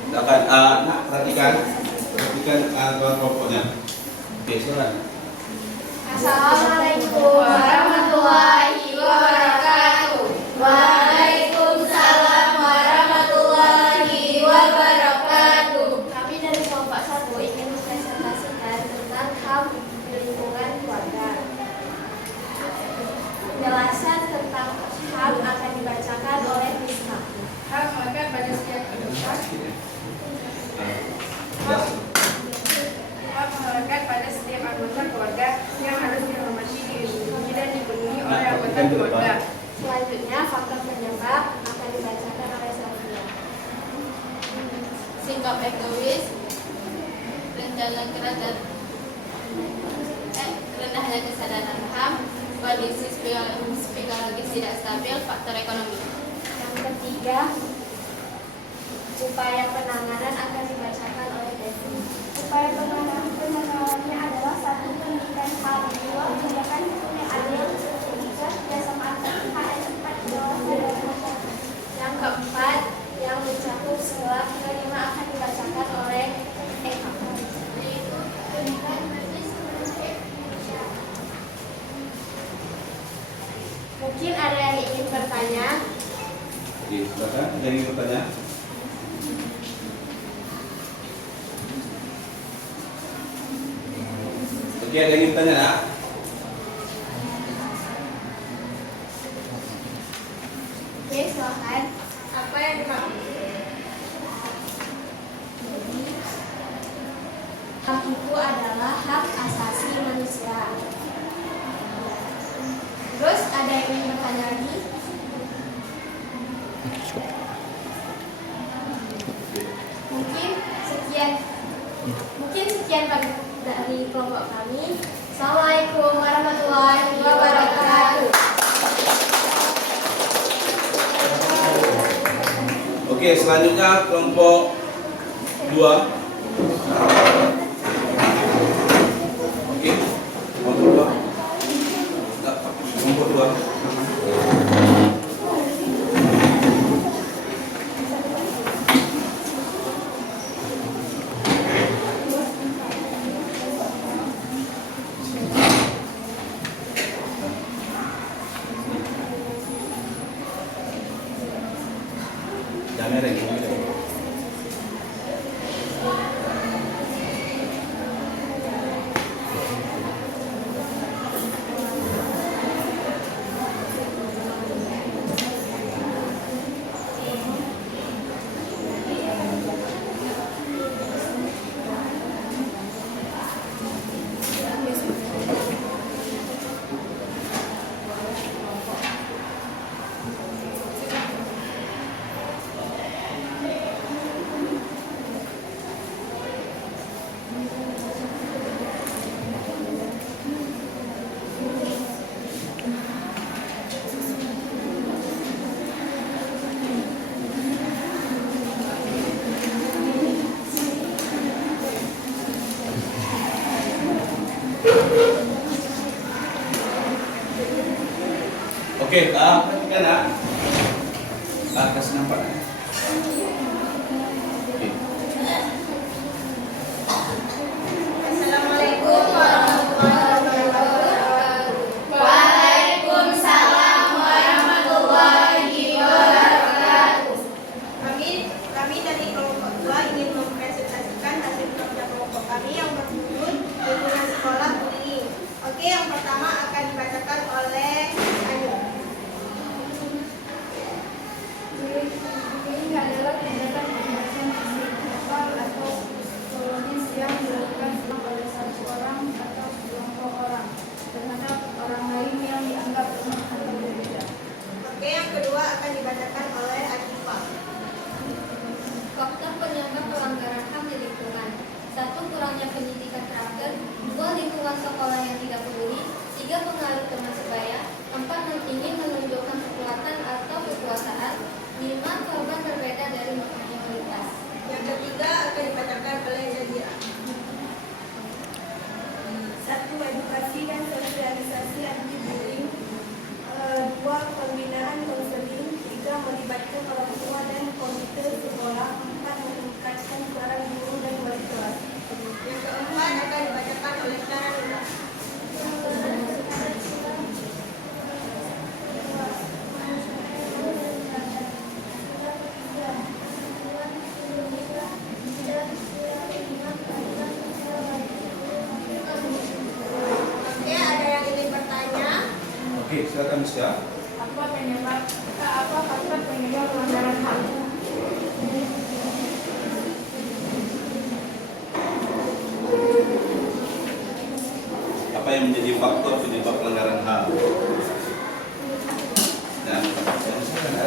Silakan nak perhatikan kelompoknya. Oke, silakan. Assalamualaikum warahmatullahi wabarakatuh. Waalaikumsalam warahmatullahi wabarakatuh. Kami dari kelompok 1 ingin mempresentasikan tentang HAM lingkungan keluarga. Penjelasan tentang HAM akan dibacakan oleh Misma. HAM melekat pada setiap kehidupan. HAM melekat yang ke depan. Selanjutnya, faktor penyebab akan dibacakan oleh Sofia. Sikap egois, rendahan keras dan rendahnya kesadaran HAM, kondisi psikologis tidak stabil, faktor ekonomi. Yang ketiga, upaya penanganan akan dibacakan oleh Devi. Upaya penanganannya adalah 1. Pendidikan hal 2. Tindakan hukum yang adil 3. Kerjasama antar pihak yang cepat dewasa dan masyarakat. Yang keempat, yang mencakup segala kelima akan dibacakan oleh Eka. Yaitu pendidikan medis Indonesia. Mungkin ada yang ingin bertanya. Oke, silakan. Ada yang ingin bertanya? Oke, ada yang ingin bertanya nak? Oke, silakan. Apa yang dimaksud? Hak itu adalah hak asasi manusia. Terus ada yang ingin bertanya lagi? Mungkin sekian dari kelompok kami. Assalamualaikum warahmatullahi wabarakatuh. Oke, selanjutnya kelompok 2. Oke, kelompok 2. Kelompok 2. Kamera yang Oke, perhatikan nak. Kasih nampak. Oke. Assalamualaikum warahmatullahi wabarakatuh. Waalaikumsalam warahmatullahi wabarakatuh. Kami dari kelompok 2 ingin mempresentasikan hasil kerja kelompok kami yang berjudul lingkungan sekolah bullying. Oke, yang pertama akan dibacakan oleh Ayu. Bullying adalah tindakan kekerasan fisik, verbal, atau psikologis yang dilakukan oleh satu orang atau sekelompok orang terhadap orang lain yang dianggap lemah atau berbeda. Oke, yang kedua akan dibacakan oleh Akifa. Faktor penyebab pelanggaran HAM di lingkungan. 1. Kurangnya pendidikan teratur. 2. Lingkungan sekolah yang tidak peduli. 3. Pengaruh teman sebaya. 4. Ingin menunjukkan kekuatan atau kekuasaan. 5. Korban berbeda dari mayoritas. Yang ketiga akan dibacakan oleh Jazira. 1. Edukasi dan sosialisasi anti bullying. 2. Pembinaan konseling. 3. Melibatkan orang tua dan komite sekolah. 4. Meningkatkan peran guru dan wali kelas. Yang keempat akan dibacakan oleh Sarah Lula. Oke, ada yang ingin bertanya? Oke, silakan Miska. Apa faktor penyebab pelanggaran HAM? Apa yang menjadi faktor penyebab pelanggaran HAM?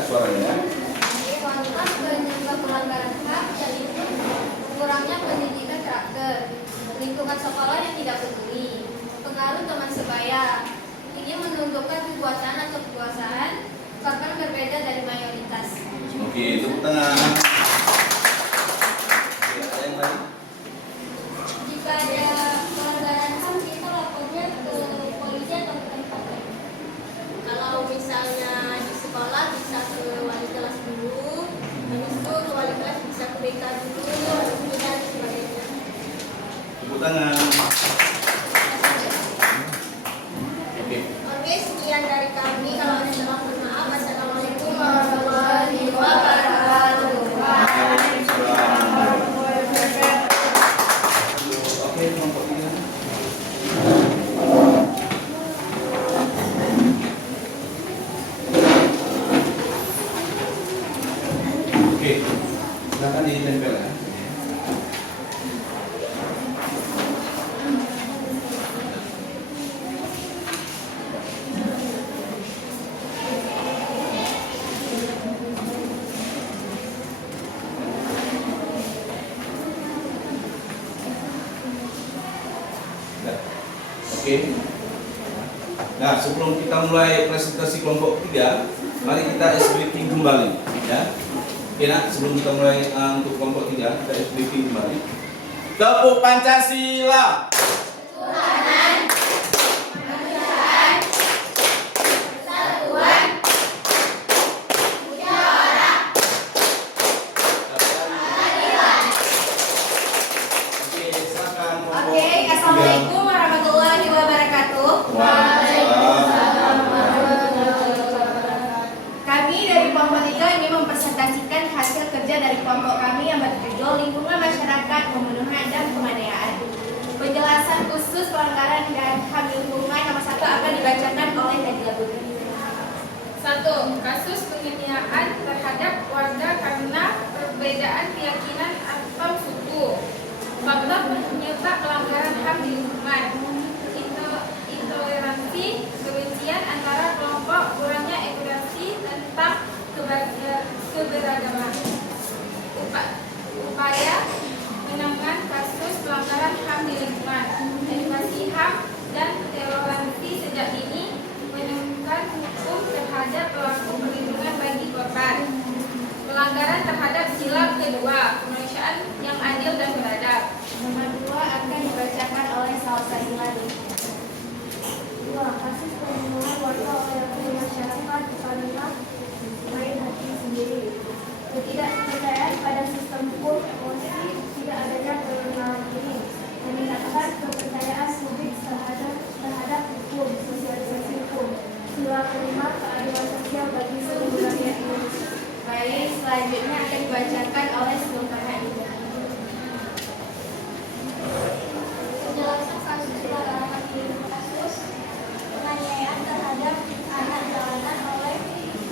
suaranya. Kualitas penyebab pelanggaran HAM yaitu kurangnya pendidikan karakter, lingkungan sekolah yang tidak peduli, pengaruh teman sebaya, ingin menunjukkan kekuasaan atau kekuasaan, bahkan berbeda dari mayoritas. Oke, tepuk tangan. Oke, ada yang lain? Jika ada pelanggaran HAM, kita lapornya ke polisi atau ke tempat. Kalau misalnya di sekolah bisa ke wali kelas dulu, habis itu ke wali kelas bisa ke BK dulu, dan sebagainya. Tepuk tangan. Oke. Oke, sekian dari kami. Kalau ada salah, mohon maaf. Wassalamualaikum warahmatullahi wabarakatuh. Oke, kelompok 3. Oke, silakan ditempel ya. Oke. Nah, sebelum kita mulai presentasi kelompok 3, mari kita SBP kembali ya. Oke, nah, sebelum kita mulai untuk kelompok 3, kita SBP kembali. Tepuk Pancasila. Oke, silakan kelompok Oke, assalamualaikum warahmatullahi wabarakatuh. Kami dari kelompok 3 ingin mempresentasikan hasil kerja dari kelompok kami yang berjudul Lingkungan Masyarakat, Pembunuhan dan Penganiayaan. Penjelasan khusus pelanggaran dan HAM lingkungan nomor 1 akan dibacakan oleh Nadila Putri. 1. Kasus penganiayaan terhadap warga karena perbedaan keyakinan atau suku. Faktor penyebab pelanggaran HAM di lingkungan: intoleransi, kebencian antara kelompok, kurangnya edukasi tentang keberagaman. Upaya menangkan kasus pelanggaran HAM di lingkungan: edukasi HAM dan toleransi sejak dini, menemukan hukum terhadap pelaku perlindungan bagi korban. Pelanggaran terhadap sila kedua, kemanusiaan yang adil dan beradab. Nomor 2 akan dibacakan oleh Salsa Ilani. 2. Kasus pembunuhan warga oleh masyarakat karena main hakim sendiri. Ketidakpercayaan pada sistem hukum, emosi, tidak adanya perkenalan diri, meningkatkan kepercayaan publik terhadap hukum, sosialisasi hukum, sila kelima keadilan sosial bagi seluruh rakyat Indonesia. Baik, selanjutnya akan dibacakan oleh Sultana Ida. Penjelasan kasus pelanggaran HAM di kasus penganiayaan terhadap anak jalanan oleh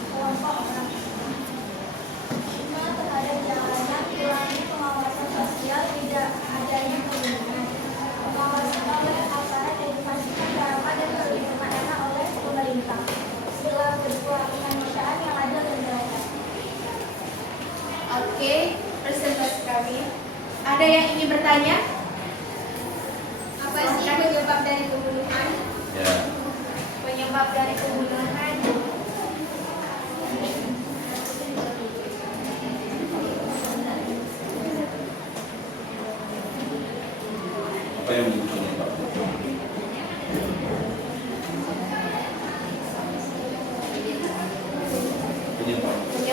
kelompok orang. 5. Terhadap jalanan, kurangnya pengawasan sosial, tidak adanya pembunuhan. Pengawasan oleh aparat edukasi agama dan perlindungan anak oleh pemerintah. Sila kedua, kemanusiaan yang adil dan beradab. Oke, presentasi kami. Ada yang ingin bertanya? Apa sih penyebab dari pembunuhan? Ya. Penyebab dari pembunuhan Apa yang menjadi penyebab?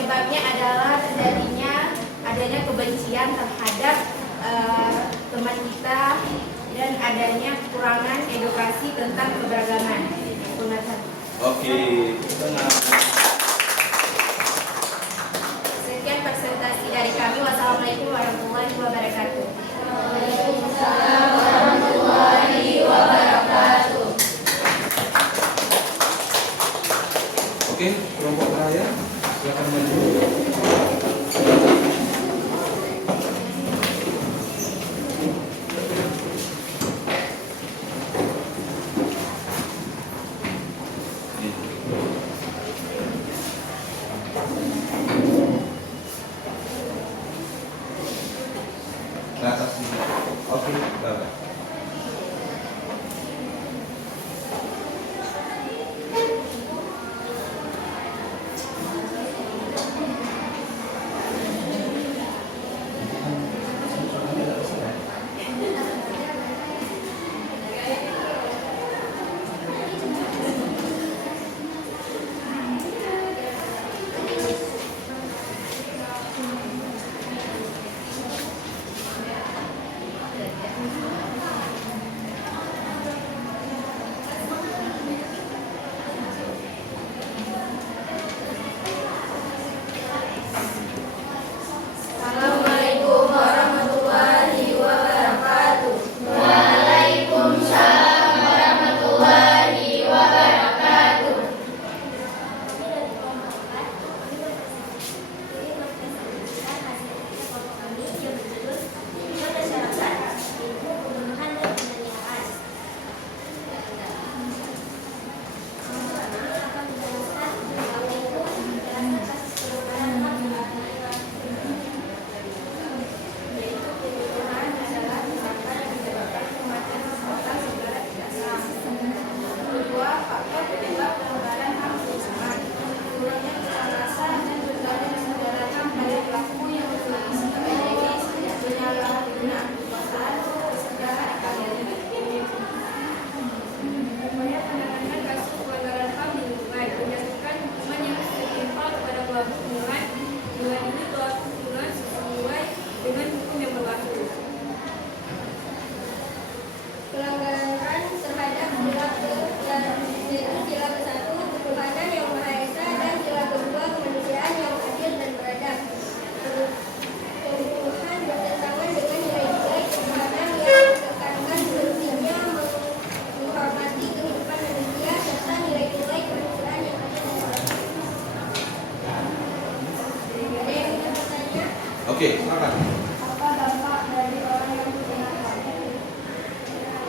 penyebabnya adalah adanya kebencian terhadap teman kita dan adanya kekurangan edukasi tentang keberagaman. Oke, tenang. Sekian presentasi dari kami. Wassalamualaikum warahmatullahi wabarakatuh. Oke, kelompok terakhir, silakan maju.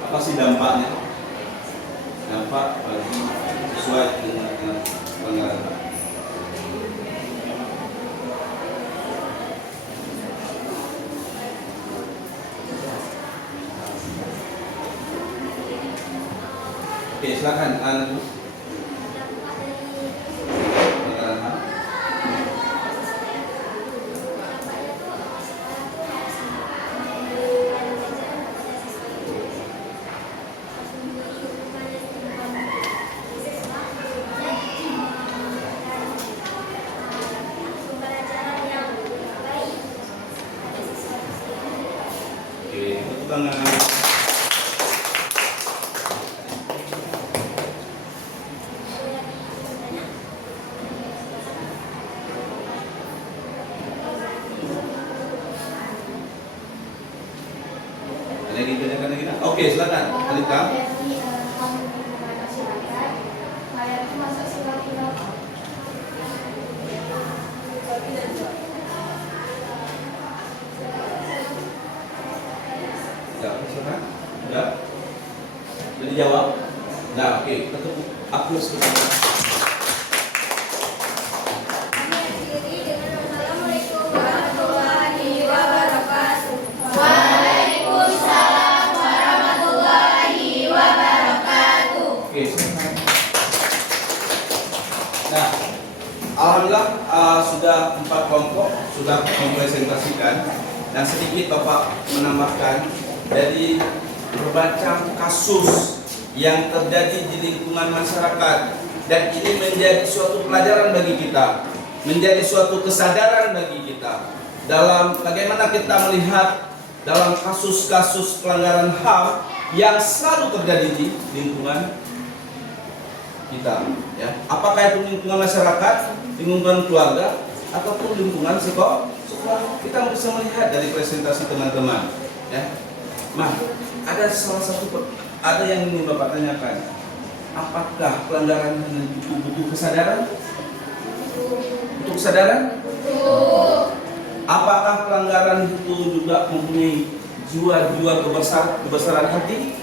apa sih dampaknya? Dampak bagi sesuai dengan pelanggaran HAM. Oke, silakan Anu. Pelanggaran HAM. Oke, tepuk tangan. Lagi tanyakan lagi nak? Oke, silakan. Alika. Ya, silakan. Ya. Jadi jawab. Nah, oke. Kita tunggu. Aku sebentar. Assalamualaikum warahmatullahi wabarakatuh. Oke, silakan. Nah, alhamdulillah sudah 4 kelompok sudah mempresentasikan. Dan sedikit Bapak menambahkan dari berbagai kasus yang terjadi di lingkungan masyarakat, dan ini menjadi suatu pelajaran bagi kita, menjadi suatu kesadaran bagi kita dalam bagaimana kita melihat dalam kasus-kasus pelanggaran HAM yang selalu terjadi di lingkungan kita, ya. Apakah itu lingkungan masyarakat, lingkungan keluarga, ataupun lingkungan sekolah. Kita bisa melihat dari presentasi teman-teman, ya. Ada salah satu ada yang ingin Bapak tanyakan. Apakah pelanggaran itu butuh kesadaran? Butuh kesadaran? Apakah pelanggaran itu juga mempunyai jiwa-jiwa kebesaran hati?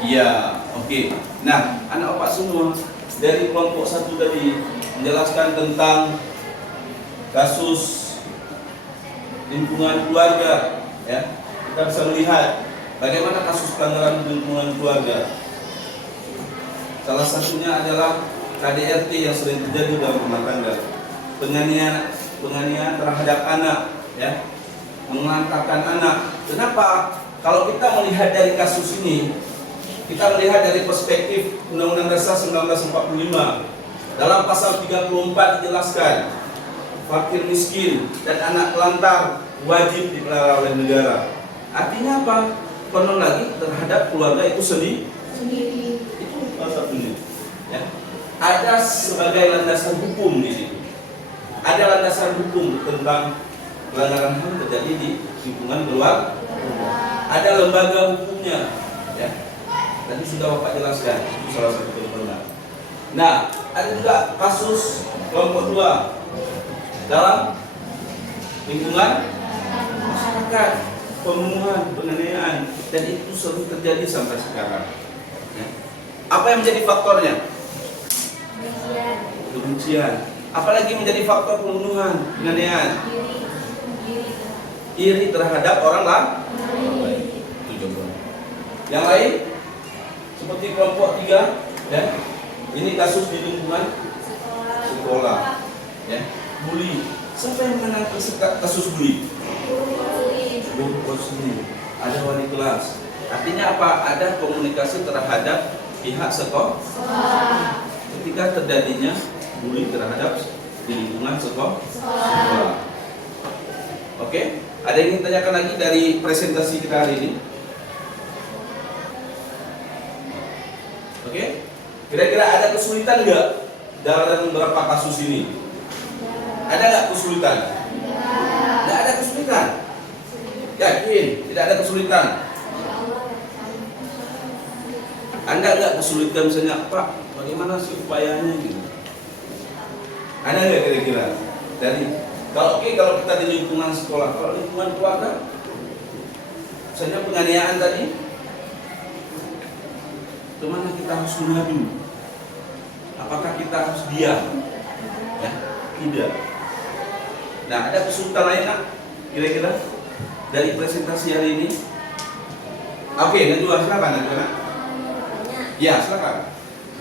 Iya, oke. Nah, anak Bapak semua dari kelompok 1 tadi menjelaskan tentang kasus lingkungan keluarga, ya. Kita bisa melihat bagaimana kasus pelanggaran lingkungan keluarga. Salah satunya adalah KDRT yang sering terjadi dalam rumah tangga. Penganiayaan terhadap anak, ya. Mengantarkan anak. Kenapa? Kalau kita melihat dari kasus ini, kita melihat dari perspektif Undang-Undang Dasar 1945. Dalam pasal 34 dijelaskan, fakir miskin dan anak telantar wajib dipelihara oleh negara. Artinya apa? Konon lagi terhadap keluarga itu sendiri. Itu salah satunya. Ya. Ada sebagai landasan hukum di situ. Ada landasan hukum tentang pelanggaran HAM terjadi di lingkungan keluarga. Ada lembaga hukumnya. Ya. Tadi sudah Bapak jelaskan. Itu salah satu contohnya. Nah, ada juga kasus kelompok 2 dalam lingkungan masyarakat. Pembunuhan, penganiayaan, dan itu sering terjadi sampai sekarang. Ya. Apa yang menjadi faktornya? Kebencian. Apalagi menjadi faktor pembunuhan, penganiayaan? Iri terhadap orang lain. Itu contoh. Yang lain, seperti kelompok 3, ya. Ini kasus di lingkungan sekolah, ya. Bully. Siapa yang menangani kasus bully? Guru sendiri, ada wali kelas. Artinya apa? Ada komunikasi terhadap pihak sekolah. Ketika terjadinya bully terhadap di lingkungan sekolah. Oke? Ada yang ingin tanyakan lagi dari presentasi kita hari ini? Oke? Kira-kira ada kesulitan nggak dalam beberapa kasus ini? Ada nggak kesulitan? Nggak ada kesulitan. Yakin, tidak ada kesulitan. Anda nggak kesulitan misalnya, Pak, bagaimana sih upayanya gitu? Ada nggak kira-kira? Kalau kita di lingkungan sekolah, kalau lingkungan keluarga, misalnya penganiayaan tadi, kemana kita harus mengadu? Apakah kita harus diam? Ya, tidak. Nah, ada kesulitan lain nak? Kira-kira dari presentasi hari ini? Oke, Najwa, silakan Najwa. Banyak. Ya, silakan.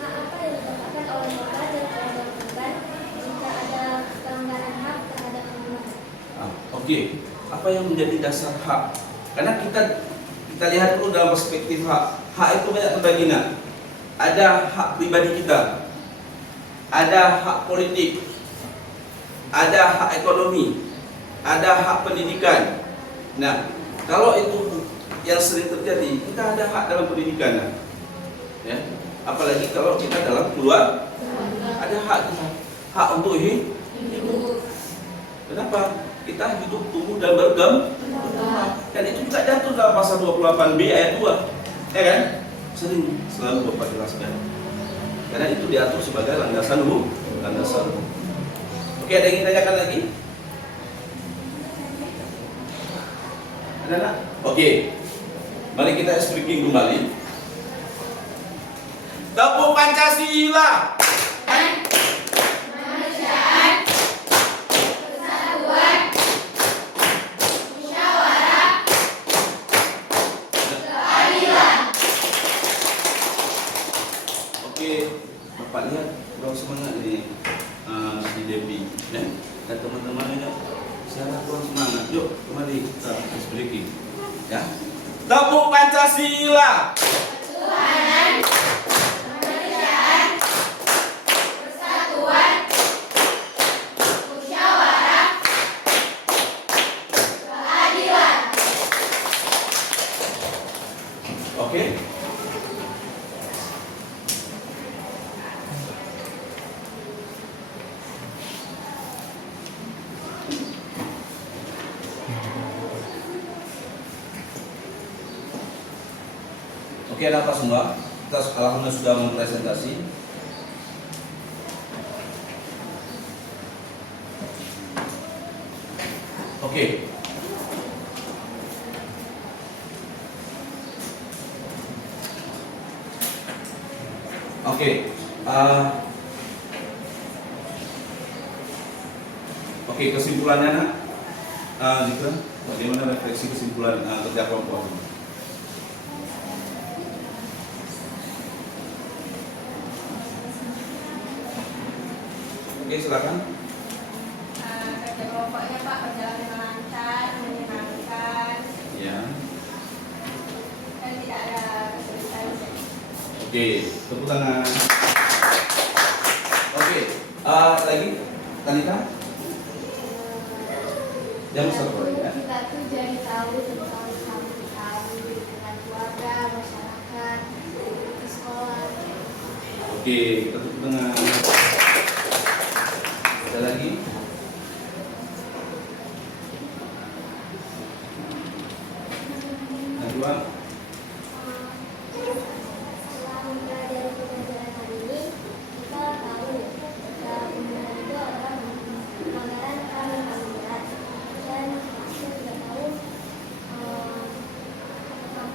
Hak apa yang didapatkan oleh korban dan keluarga korban jika ada pelanggaran hak terhadap korban? Oke, apa yang menjadi dasar hak? Karena kita lihat dulu dalam perspektif hak. Hak itu banyak terbagi. Ada hak pribadi kita, ada hak politik, ada hak ekonomi, ada hak pendidikan. Nah, kalau itu yang sering terjadi, kita ada hak dalam pendidikan, ya. Apalagi kalau kita dalam keluarga, ada hak kita, hak untuk hidup. Kenapa? Kita hidup, tumbuh dan berkembang. Dan itu juga jatuh dalam pasal 28B ayat 2, ya kan? Selalu Bapak jelaskan. Karena itu diatur sebagai landasan hukum. Oke, ada yang ingin tanyakan lagi? Ada? Oke. Mari kita speaking kembali. Tepuk Pancasila. Bapak lihat kurang semangat nih si Debbie, ya? Dan teman-temannya saya kurang semangat. Yuk kembali kita speaking, ya. Tepuk Pancasila. Ketuhanan, kemanusiaan, persatuan, musyawarah, keadilan. Oke. Oke, ada apa semua? Kita alhamdulillah sudah mempresentasi. Oke. Oke, kesimpulannya nak, Zikra, bagaimana refleksi kesimpulan kerja kelompok? Oke, silakan. Kerja kelompoknya Pak berjalan dengan lancar, menyenangkan, Ya. dan tidak ada kesulitan. Oke, tepuk tangan. Oke, lagi, Tanita? Jam satu ya. Kita tuh jadi tahu tentang sehari-hari dengan keluarga, masyarakat, di sekolah. Oke, tepuk tangan. Ada lagi? Najwa? Setelah mempelajari pembelajaran hari ini, kita tahu bahwa pembunuhan itu adalah pelanggaran HAM yang paling berat, dan kita juga tahu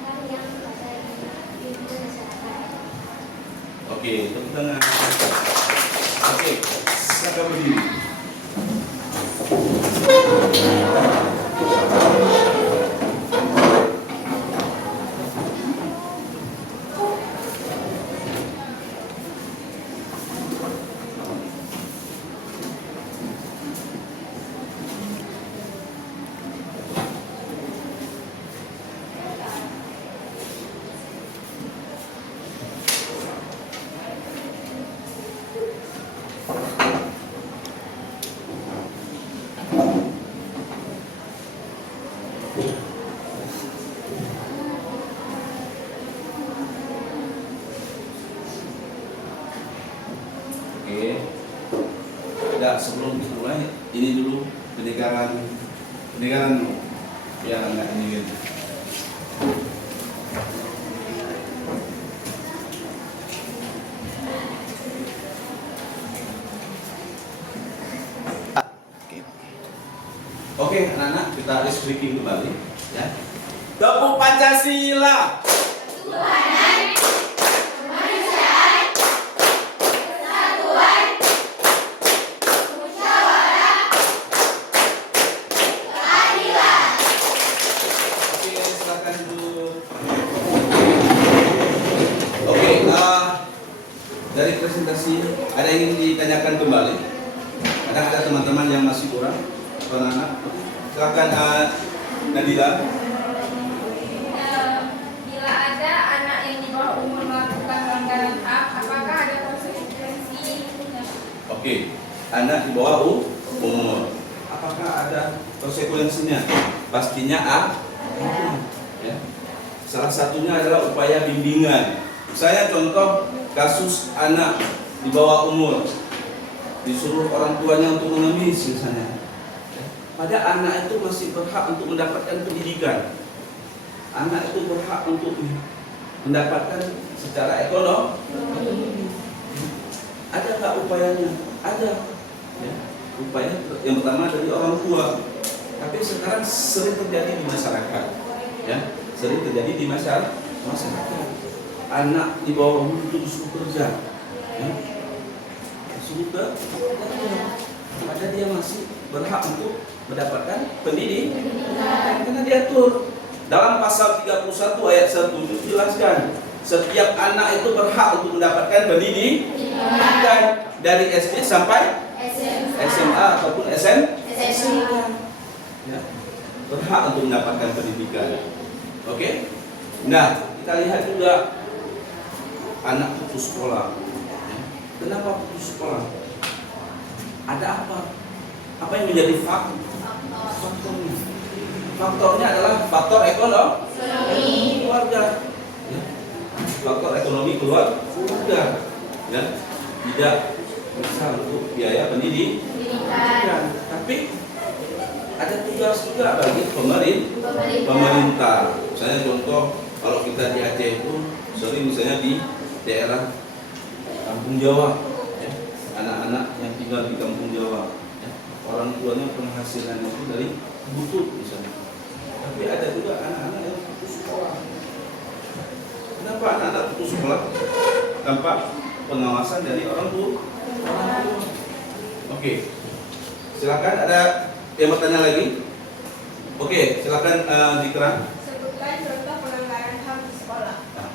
hak yang ada di masyarakat. Oke, tepuk tangan. Oke, silakan berdiri. Oke. Ya, sebelum kita mulai, ini dulu pendegaran dulu. Ya, enggak ini gitu. Oke, anak-anak, kita speaking kembali, ya. Tepuk Pancasila. Ketuhanan, presentasi. Ada yang ingin ditanyakan kembali? Ada teman-teman yang masih kurang? Anak-anak? Silakan Nadila. Bila ada anak yang di bawah umur melakukan pelanggaran HAM, apakah ada konsekuensi? Oke, anak di bawah umur. Apakah ada konsekuensinya? Pastinya ya. Salah satunya adalah upaya bimbingan. Saya contoh kasus anak di bawah umur disuruh orang tuanya untuk mengemis misalnya. Pada anak itu masih berhak untuk mendapatkan pendidikan. Anak itu berhak untuk mendapatkan secara ekonomi. Ada nggak upayanya? Ada. Ya. Upaya yang pertama dari orang tua. Tapi sekarang sering terjadi di masyarakat. Ya, sering terjadi di masyarakat. Anak di bawah umur itu disuruh kerja. Ya. Disuruh kerja. Padahal dia masih berhak untuk mendapatkan pendidikan karena diatur dalam pasal 31 ayat 1 dijelaskan setiap anak itu berhak untuk mendapatkan pendidikan dari SD sampai SMA ataupun SMA ya, berhak untuk mendapatkan pendidikan. Oke? Nah, kita lihat juga anak putus sekolah. Kenapa putus sekolah? Ada apa? Apa yang menjadi faktornya? Faktornya adalah faktor ekonomi keluarga. Ya. Faktor ekonomi keluarga. Ya. Tidak bisa untuk biaya pendidikan. Tapi ada tugas juga bagi pemerintah. Misalnya contoh kalau kita di Aceh itu sering misalnya di daerah Kampung Jawa, ya. Anak-anak yang tinggal di Kampung Jawa. Orang tuanya penghasilan itu dari butut misalnya. Tapi ada juga anak-anak yang putus sekolah. Kenapa anak-anak putus sekolah? Tanpa pengawasan dari orang tua. Oke. Silakan ada yang bertanya lagi. Oke, silakan Zikra. Sebutkan contoh pelanggaran HAM di sekolah. Nah,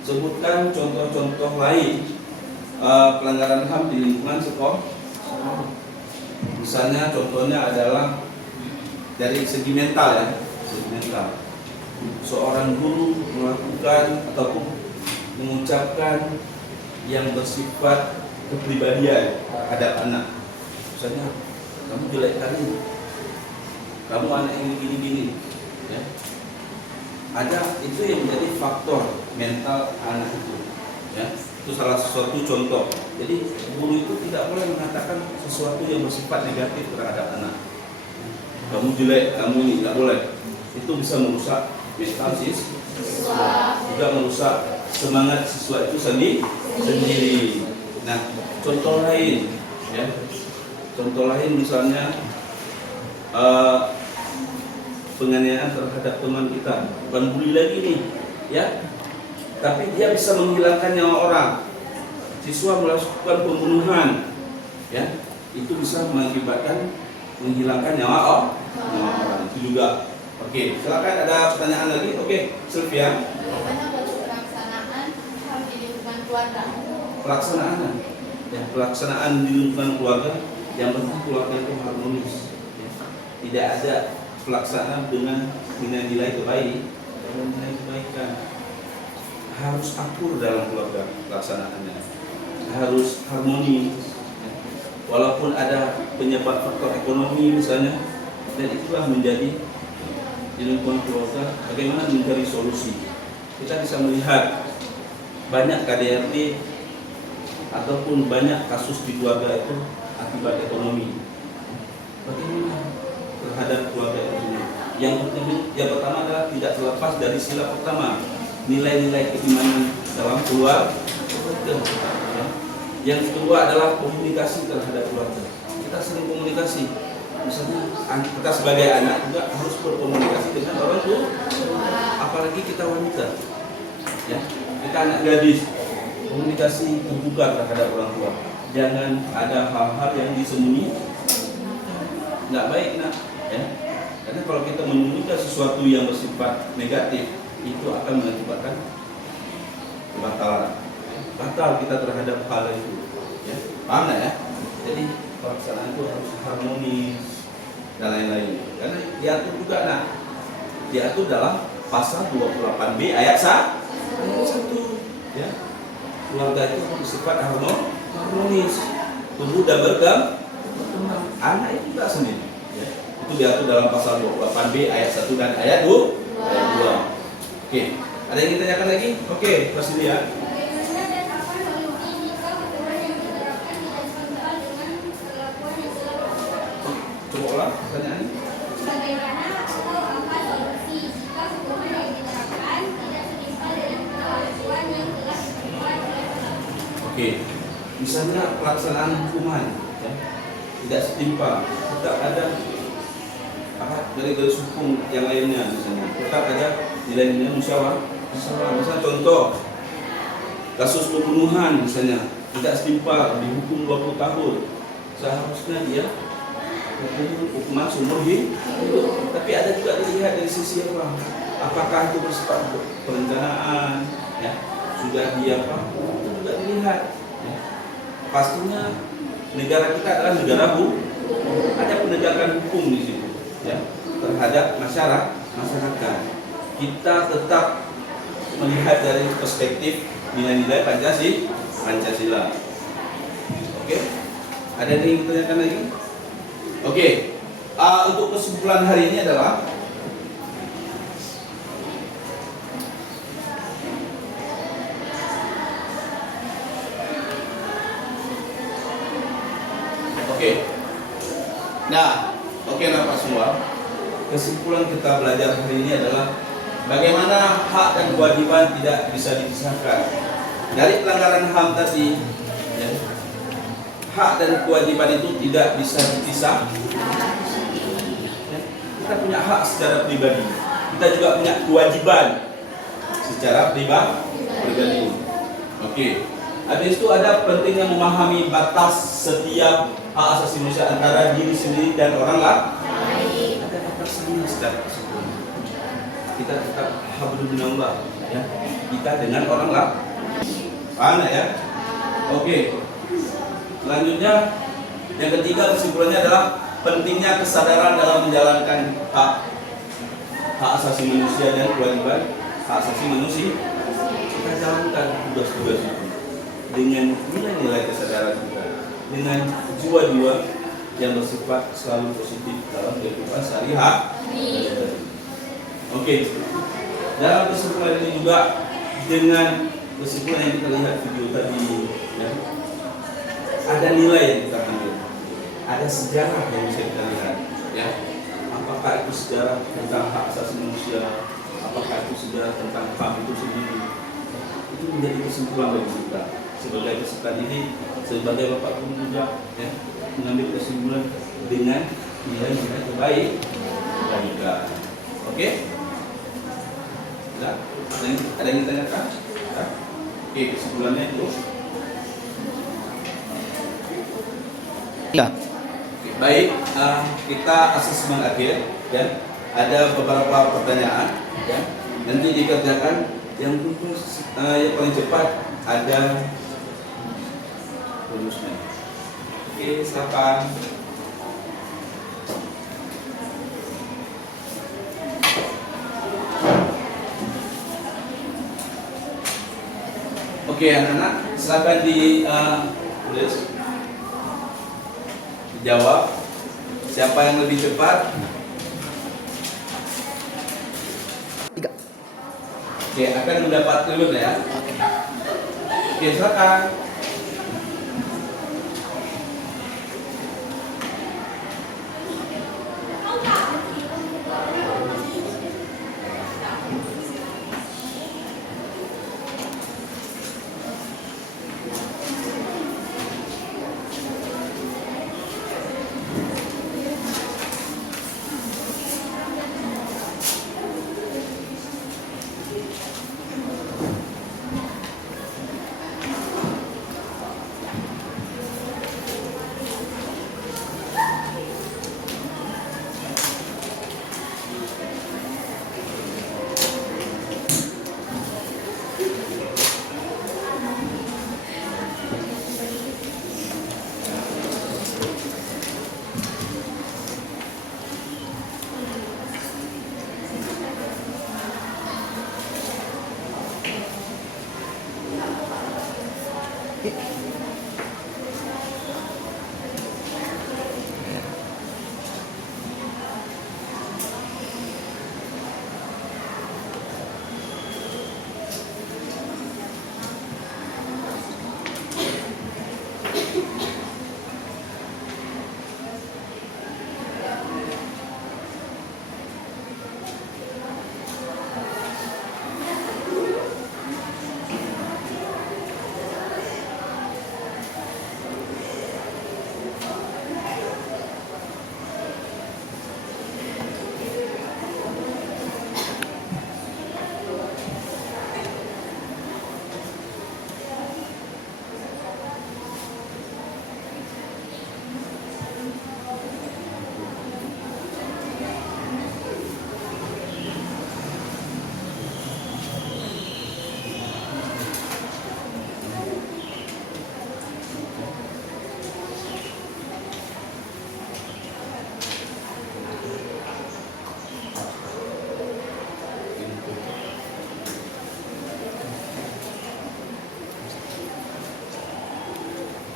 sebutkan contoh-contoh lain pelanggaran HAM di lingkungan sekolah. Misalnya contohnya adalah dari segi mental ya, segi mental. Seorang guru melakukan ataupun mengucapkan yang bersifat kepribadian terhadap anak. Misalnya, kamu jelek kali, kamu anak yang gini-gini. Ya. Ada itu yang menjadi faktor mental anak itu. Ya. Itu salah satu contoh. Jadi guru itu tidak boleh mengatakan sesuatu yang bersifat negatif terhadap anak. Kamu jelek, kamu ini tidak boleh. Itu bisa merusak mental siswa, juga merusak semangat siswa itu sendiri. Nah, contoh lain, ya. Contoh lain misalnya penganiayaan terhadap teman kita, bukan bully lagi nih, ya. Tapi dia bisa menghilangkan nyawa orang. Siswa melakukan pembunuhan, ya, itu bisa mengakibatkan menghilangkan nyawa orang. Itu juga. Oke, silakan ada pertanyaan lagi. Oke, Sylvia. Bagaimana bentuk pelaksanaan HAM di lingkungan keluarga? Pelaksanaan di lingkungan keluarga yang penting keluarga itu harmonis. Ya. Tidak ada pelaksanaan dengan nilai kebaikan. Harus akur dalam keluarga pelaksanaannya, harus harmoni. Walaupun ada penyebab faktor ekonomi misalnya, dan itulah menjadi di lingkungan keluarga bagaimana mencari solusi. Kita bisa melihat banyak KDRT ataupun banyak kasus di keluarga itu akibat ekonomi. Bagaimana terhadap keluarga itu? Yang pertama adalah tidak terlepas dari sila pertama, nilai-nilai keimanan dalam keluarga. Yang kedua adalah komunikasi terhadap keluarga. Kita sering komunikasi. Misalnya kita sebagai anak juga harus berkomunikasi dengan orang tua. Apalagi kita wanita. Ya, kita anak gadis. Komunikasi terbuka terhadap orang tua. Jangan ada hal-hal yang disembunyi. Nggak baik, nak. Ya. Karena kalau kita menyembunyikan sesuatu yang bersifat negatif, itu akan mengakibatkan kebatalan. batal kita terhadap hal itu. Ya, paham nggak ya? Jadi pelaksanaan itu harus harmonis dan lain-lain. Karena diatur juga, diatur dalam pasal 28B ayat 1. Ya, keluarga itu bersifat harmonis, tumbuh dan berkembang. Anak itu juga sendiri. Ya, itu diatur dalam pasal 28B ayat 1 dan ayat 2. Oke, ada yang ditanyakan lagi? Oke, Mas Lia. Bagaimana dan apa solusi jika hukuman yang diterapkan tidak setimpal dengan perlakuan yang telah dilakukan? Coba ulang pertanyaannya. Bagaimana atau apa solusi jika hukuman yang diterapkan tidak setimpal dengan perlakuan yang telah dilakukan oleh pelaku? Oke, misalnya pelaksanaan hukuman ya, tidak setimpal, tetap ada garis hukum yang lainnya, misalnya tetap ada nilai-nilai musyawarah. Misalnya contoh kasus pembunuhan misalnya tidak setimpal, dihukum 20 tahun, seharusnya dia hukuman seumur hidup. Tapi ada juga dilihat dari sisi apa? Apakah itu bersifat perencanaan? Ya, sudah dia apa? Itu juga dilihat. Ya. Pastinya negara kita adalah negara hukum, ada penegakan hukum di situ, ya, terhadap masyarakat. Kita tetap melihat dari perspektif nilai-nilai Pancasila. Oke, ada yang ingin ditanyakan lagi? Oke, untuk kesimpulan hari ini adalah Pak semua. Kesimpulan kita belajar hari ini adalah bagaimana hak dan kewajiban tidak bisa dipisahkan. Dari pelanggaran HAM tadi, ya, hak dan kewajiban itu tidak bisa dipisah. Ya, kita punya hak secara pribadi, kita juga punya kewajiban secara pribadi. Oke. Habis itu ada pentingnya memahami batas setiap hak asasi manusia antara diri sendiri dan orang lain. Ada batasannya secara keseluruhan. Kita tetap hablumillah, ya. Kita dengan orang lain. Paham ya? Oke. Selanjutnya yang ketiga kesimpulannya adalah pentingnya kesadaran dalam menjalankan hak asasi manusia dan kewajiban hak asasi manusia. Kita jalankan tugas-tugas itu dengan nilai-nilai kesadaran kita, dengan jiwa-jiwa yang bersifat selalu positif dalam kehidupan sehari-hari. Oke. Dalam kesimpulan ini juga dengan kesimpulan yang kita lihat video tadi, ya, ada nilai yang kita ambil, ada sejarah yang bisa kita lihat, ya. Apakah itu sejarah tentang hak asasi manusia, apakah itu sejarah tentang HAM itu sendiri, itu menjadi kesimpulan bagi kita. Sebagai peserta didik, sebagai bapak guru juga, ya, mengambil kesimpulan dengan nilai-nilai terbaik kita. Oke? Ada yang ditanyakan? Oke, kesimpulannya itu. Ya. Oke, baik, kita asesmen akhir, ya. Ada beberapa pertanyaan, ya. Nanti dikerjakan yang paling cepat ada rumusnya. Oke, silakan. Oke, anak-anak, silakan tulis, dijawab. Siapa yang lebih cepat? 3. Oke, akan mendapat kelulusan ya. Oke, silakan.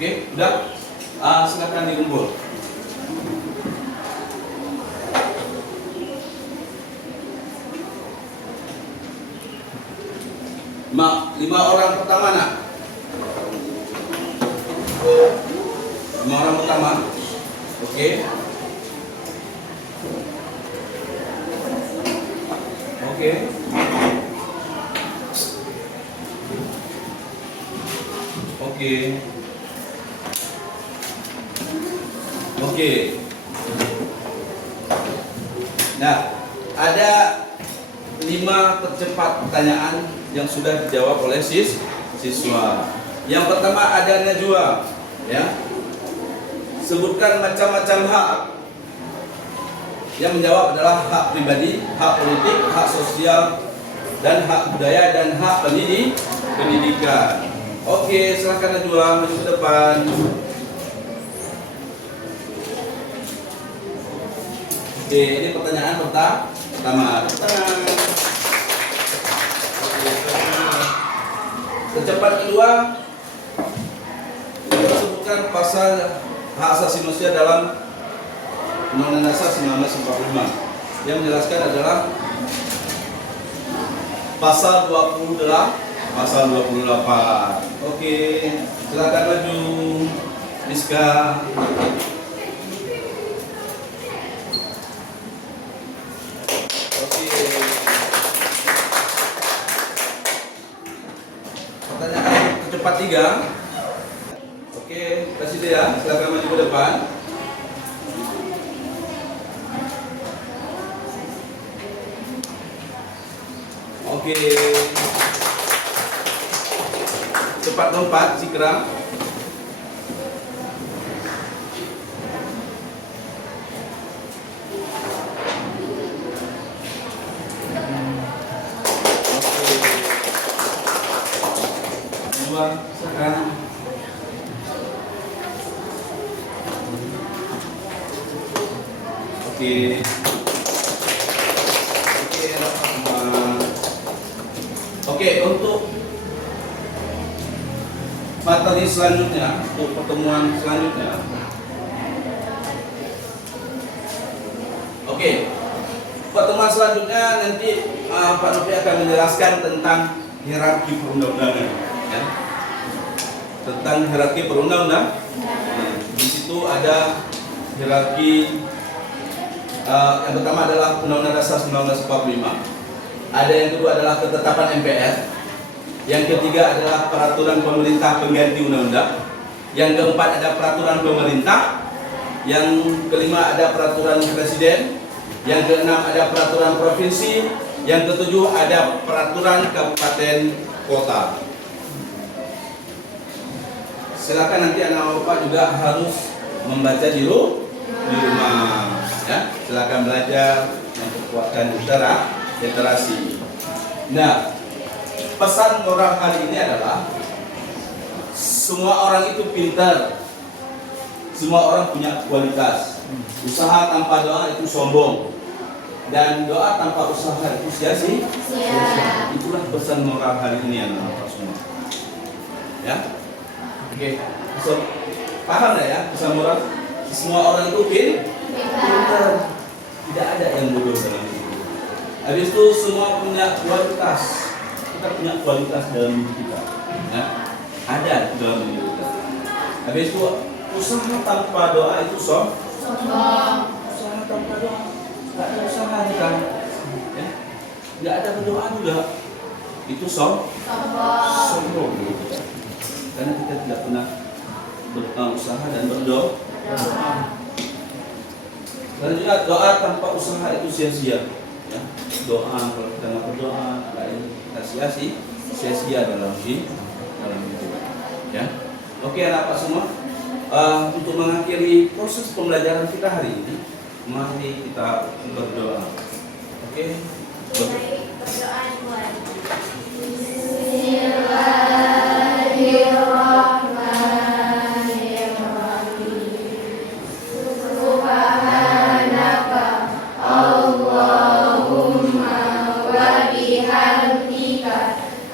Oke, udah. Silakan dikumpul. Lima orang pertama nak. 5 orang pertama. Oke. Oke. Oke. Oke. Nah, ada 5 tercepat pertanyaan yang sudah dijawab oleh siswa. Yang pertama ada Najwa, ya. Sebutkan macam-macam hak. Yang menjawab adalah hak pribadi, hak politik, hak sosial, dan hak budaya dan hak pendidikan. Oke, silakan Najwa maju ke depan. Oke, ini pertanyaan pertama. Tercepat kedua, sebutkan pasal hak asasi manusia dalam Undang-Undang Dasar 1945. Yang menjelaskan adalah pasal 28. Oke, silakan maju, Miska. Oke. Pertanyaan tercepat 3. Oke, kasih dia, silakan maju ke depan. Oke. Cepat lompat, Zikra. Dua, silakan. Oke. Oke, untuk materi selanjutnya, untuk pertemuan selanjutnya. Oke, pertemuan selanjutnya nanti Pak Novi akan menjelaskan tentang hierarki perundang-undangan, ya. Tentang hierarki perundang-undangan. Di situ ada hierarki. Yang pertama adalah Undang-Undang Dasar 1945. Ada yang kedua adalah ketetapan MPR. Yang ketiga adalah peraturan pemerintah pengganti undang-undang. Yang keempat ada peraturan pemerintah. Yang kelima ada peraturan presiden. Yang keenam ada peraturan provinsi. Yang ketujuh ada peraturan kabupaten kota. Silakan nanti anak bapak juga harus membaca di rumah. Ya, silakan belajar memperkuatkan literasi. Nah, pesan moral hari ini adalah semua orang itu pintar, semua orang punya kualitas. Usaha tanpa doa itu sombong, dan doa tanpa usaha itu sia-sia. Itulah pesan moral hari ini anak-anak semua. Ya, oke. So, paham ya pesan moral? Semua orang itu pintar, tidak ada yang bodoh dalam hidup. Habis itu semua punya kualitas. Kita punya kualitas dalam hidup kita, ya? Ada dalam hidup kita. Habis itu usaha tanpa doa itu sombong. Usaha tanpa doa, nggak ada usaha kita, ya? Nggak ada berdoa juga, itu sombong. Karena kita tidak pernah berusaha dan berdoa. Selanjutnya doa tanpa usaha itu sia-sia. Ya, doa kalau kita nggak berdoa, kita sia-sia dalam hidup. Ya, oke anak-anak semua. Untuk mengakhiri proses pembelajaran kita hari ini, mari kita berdoa. Oke, Berdoa dimulai.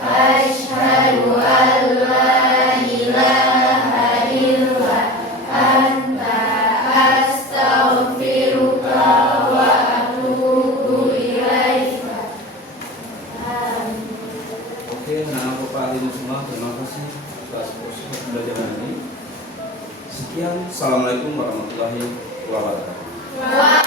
Asyhadu an la ilaha illallah teman-teman semua, terima kasih atas proses pembelajaran ini. Sekian, Assalamualaikum warahmatullahi wabarakatuh.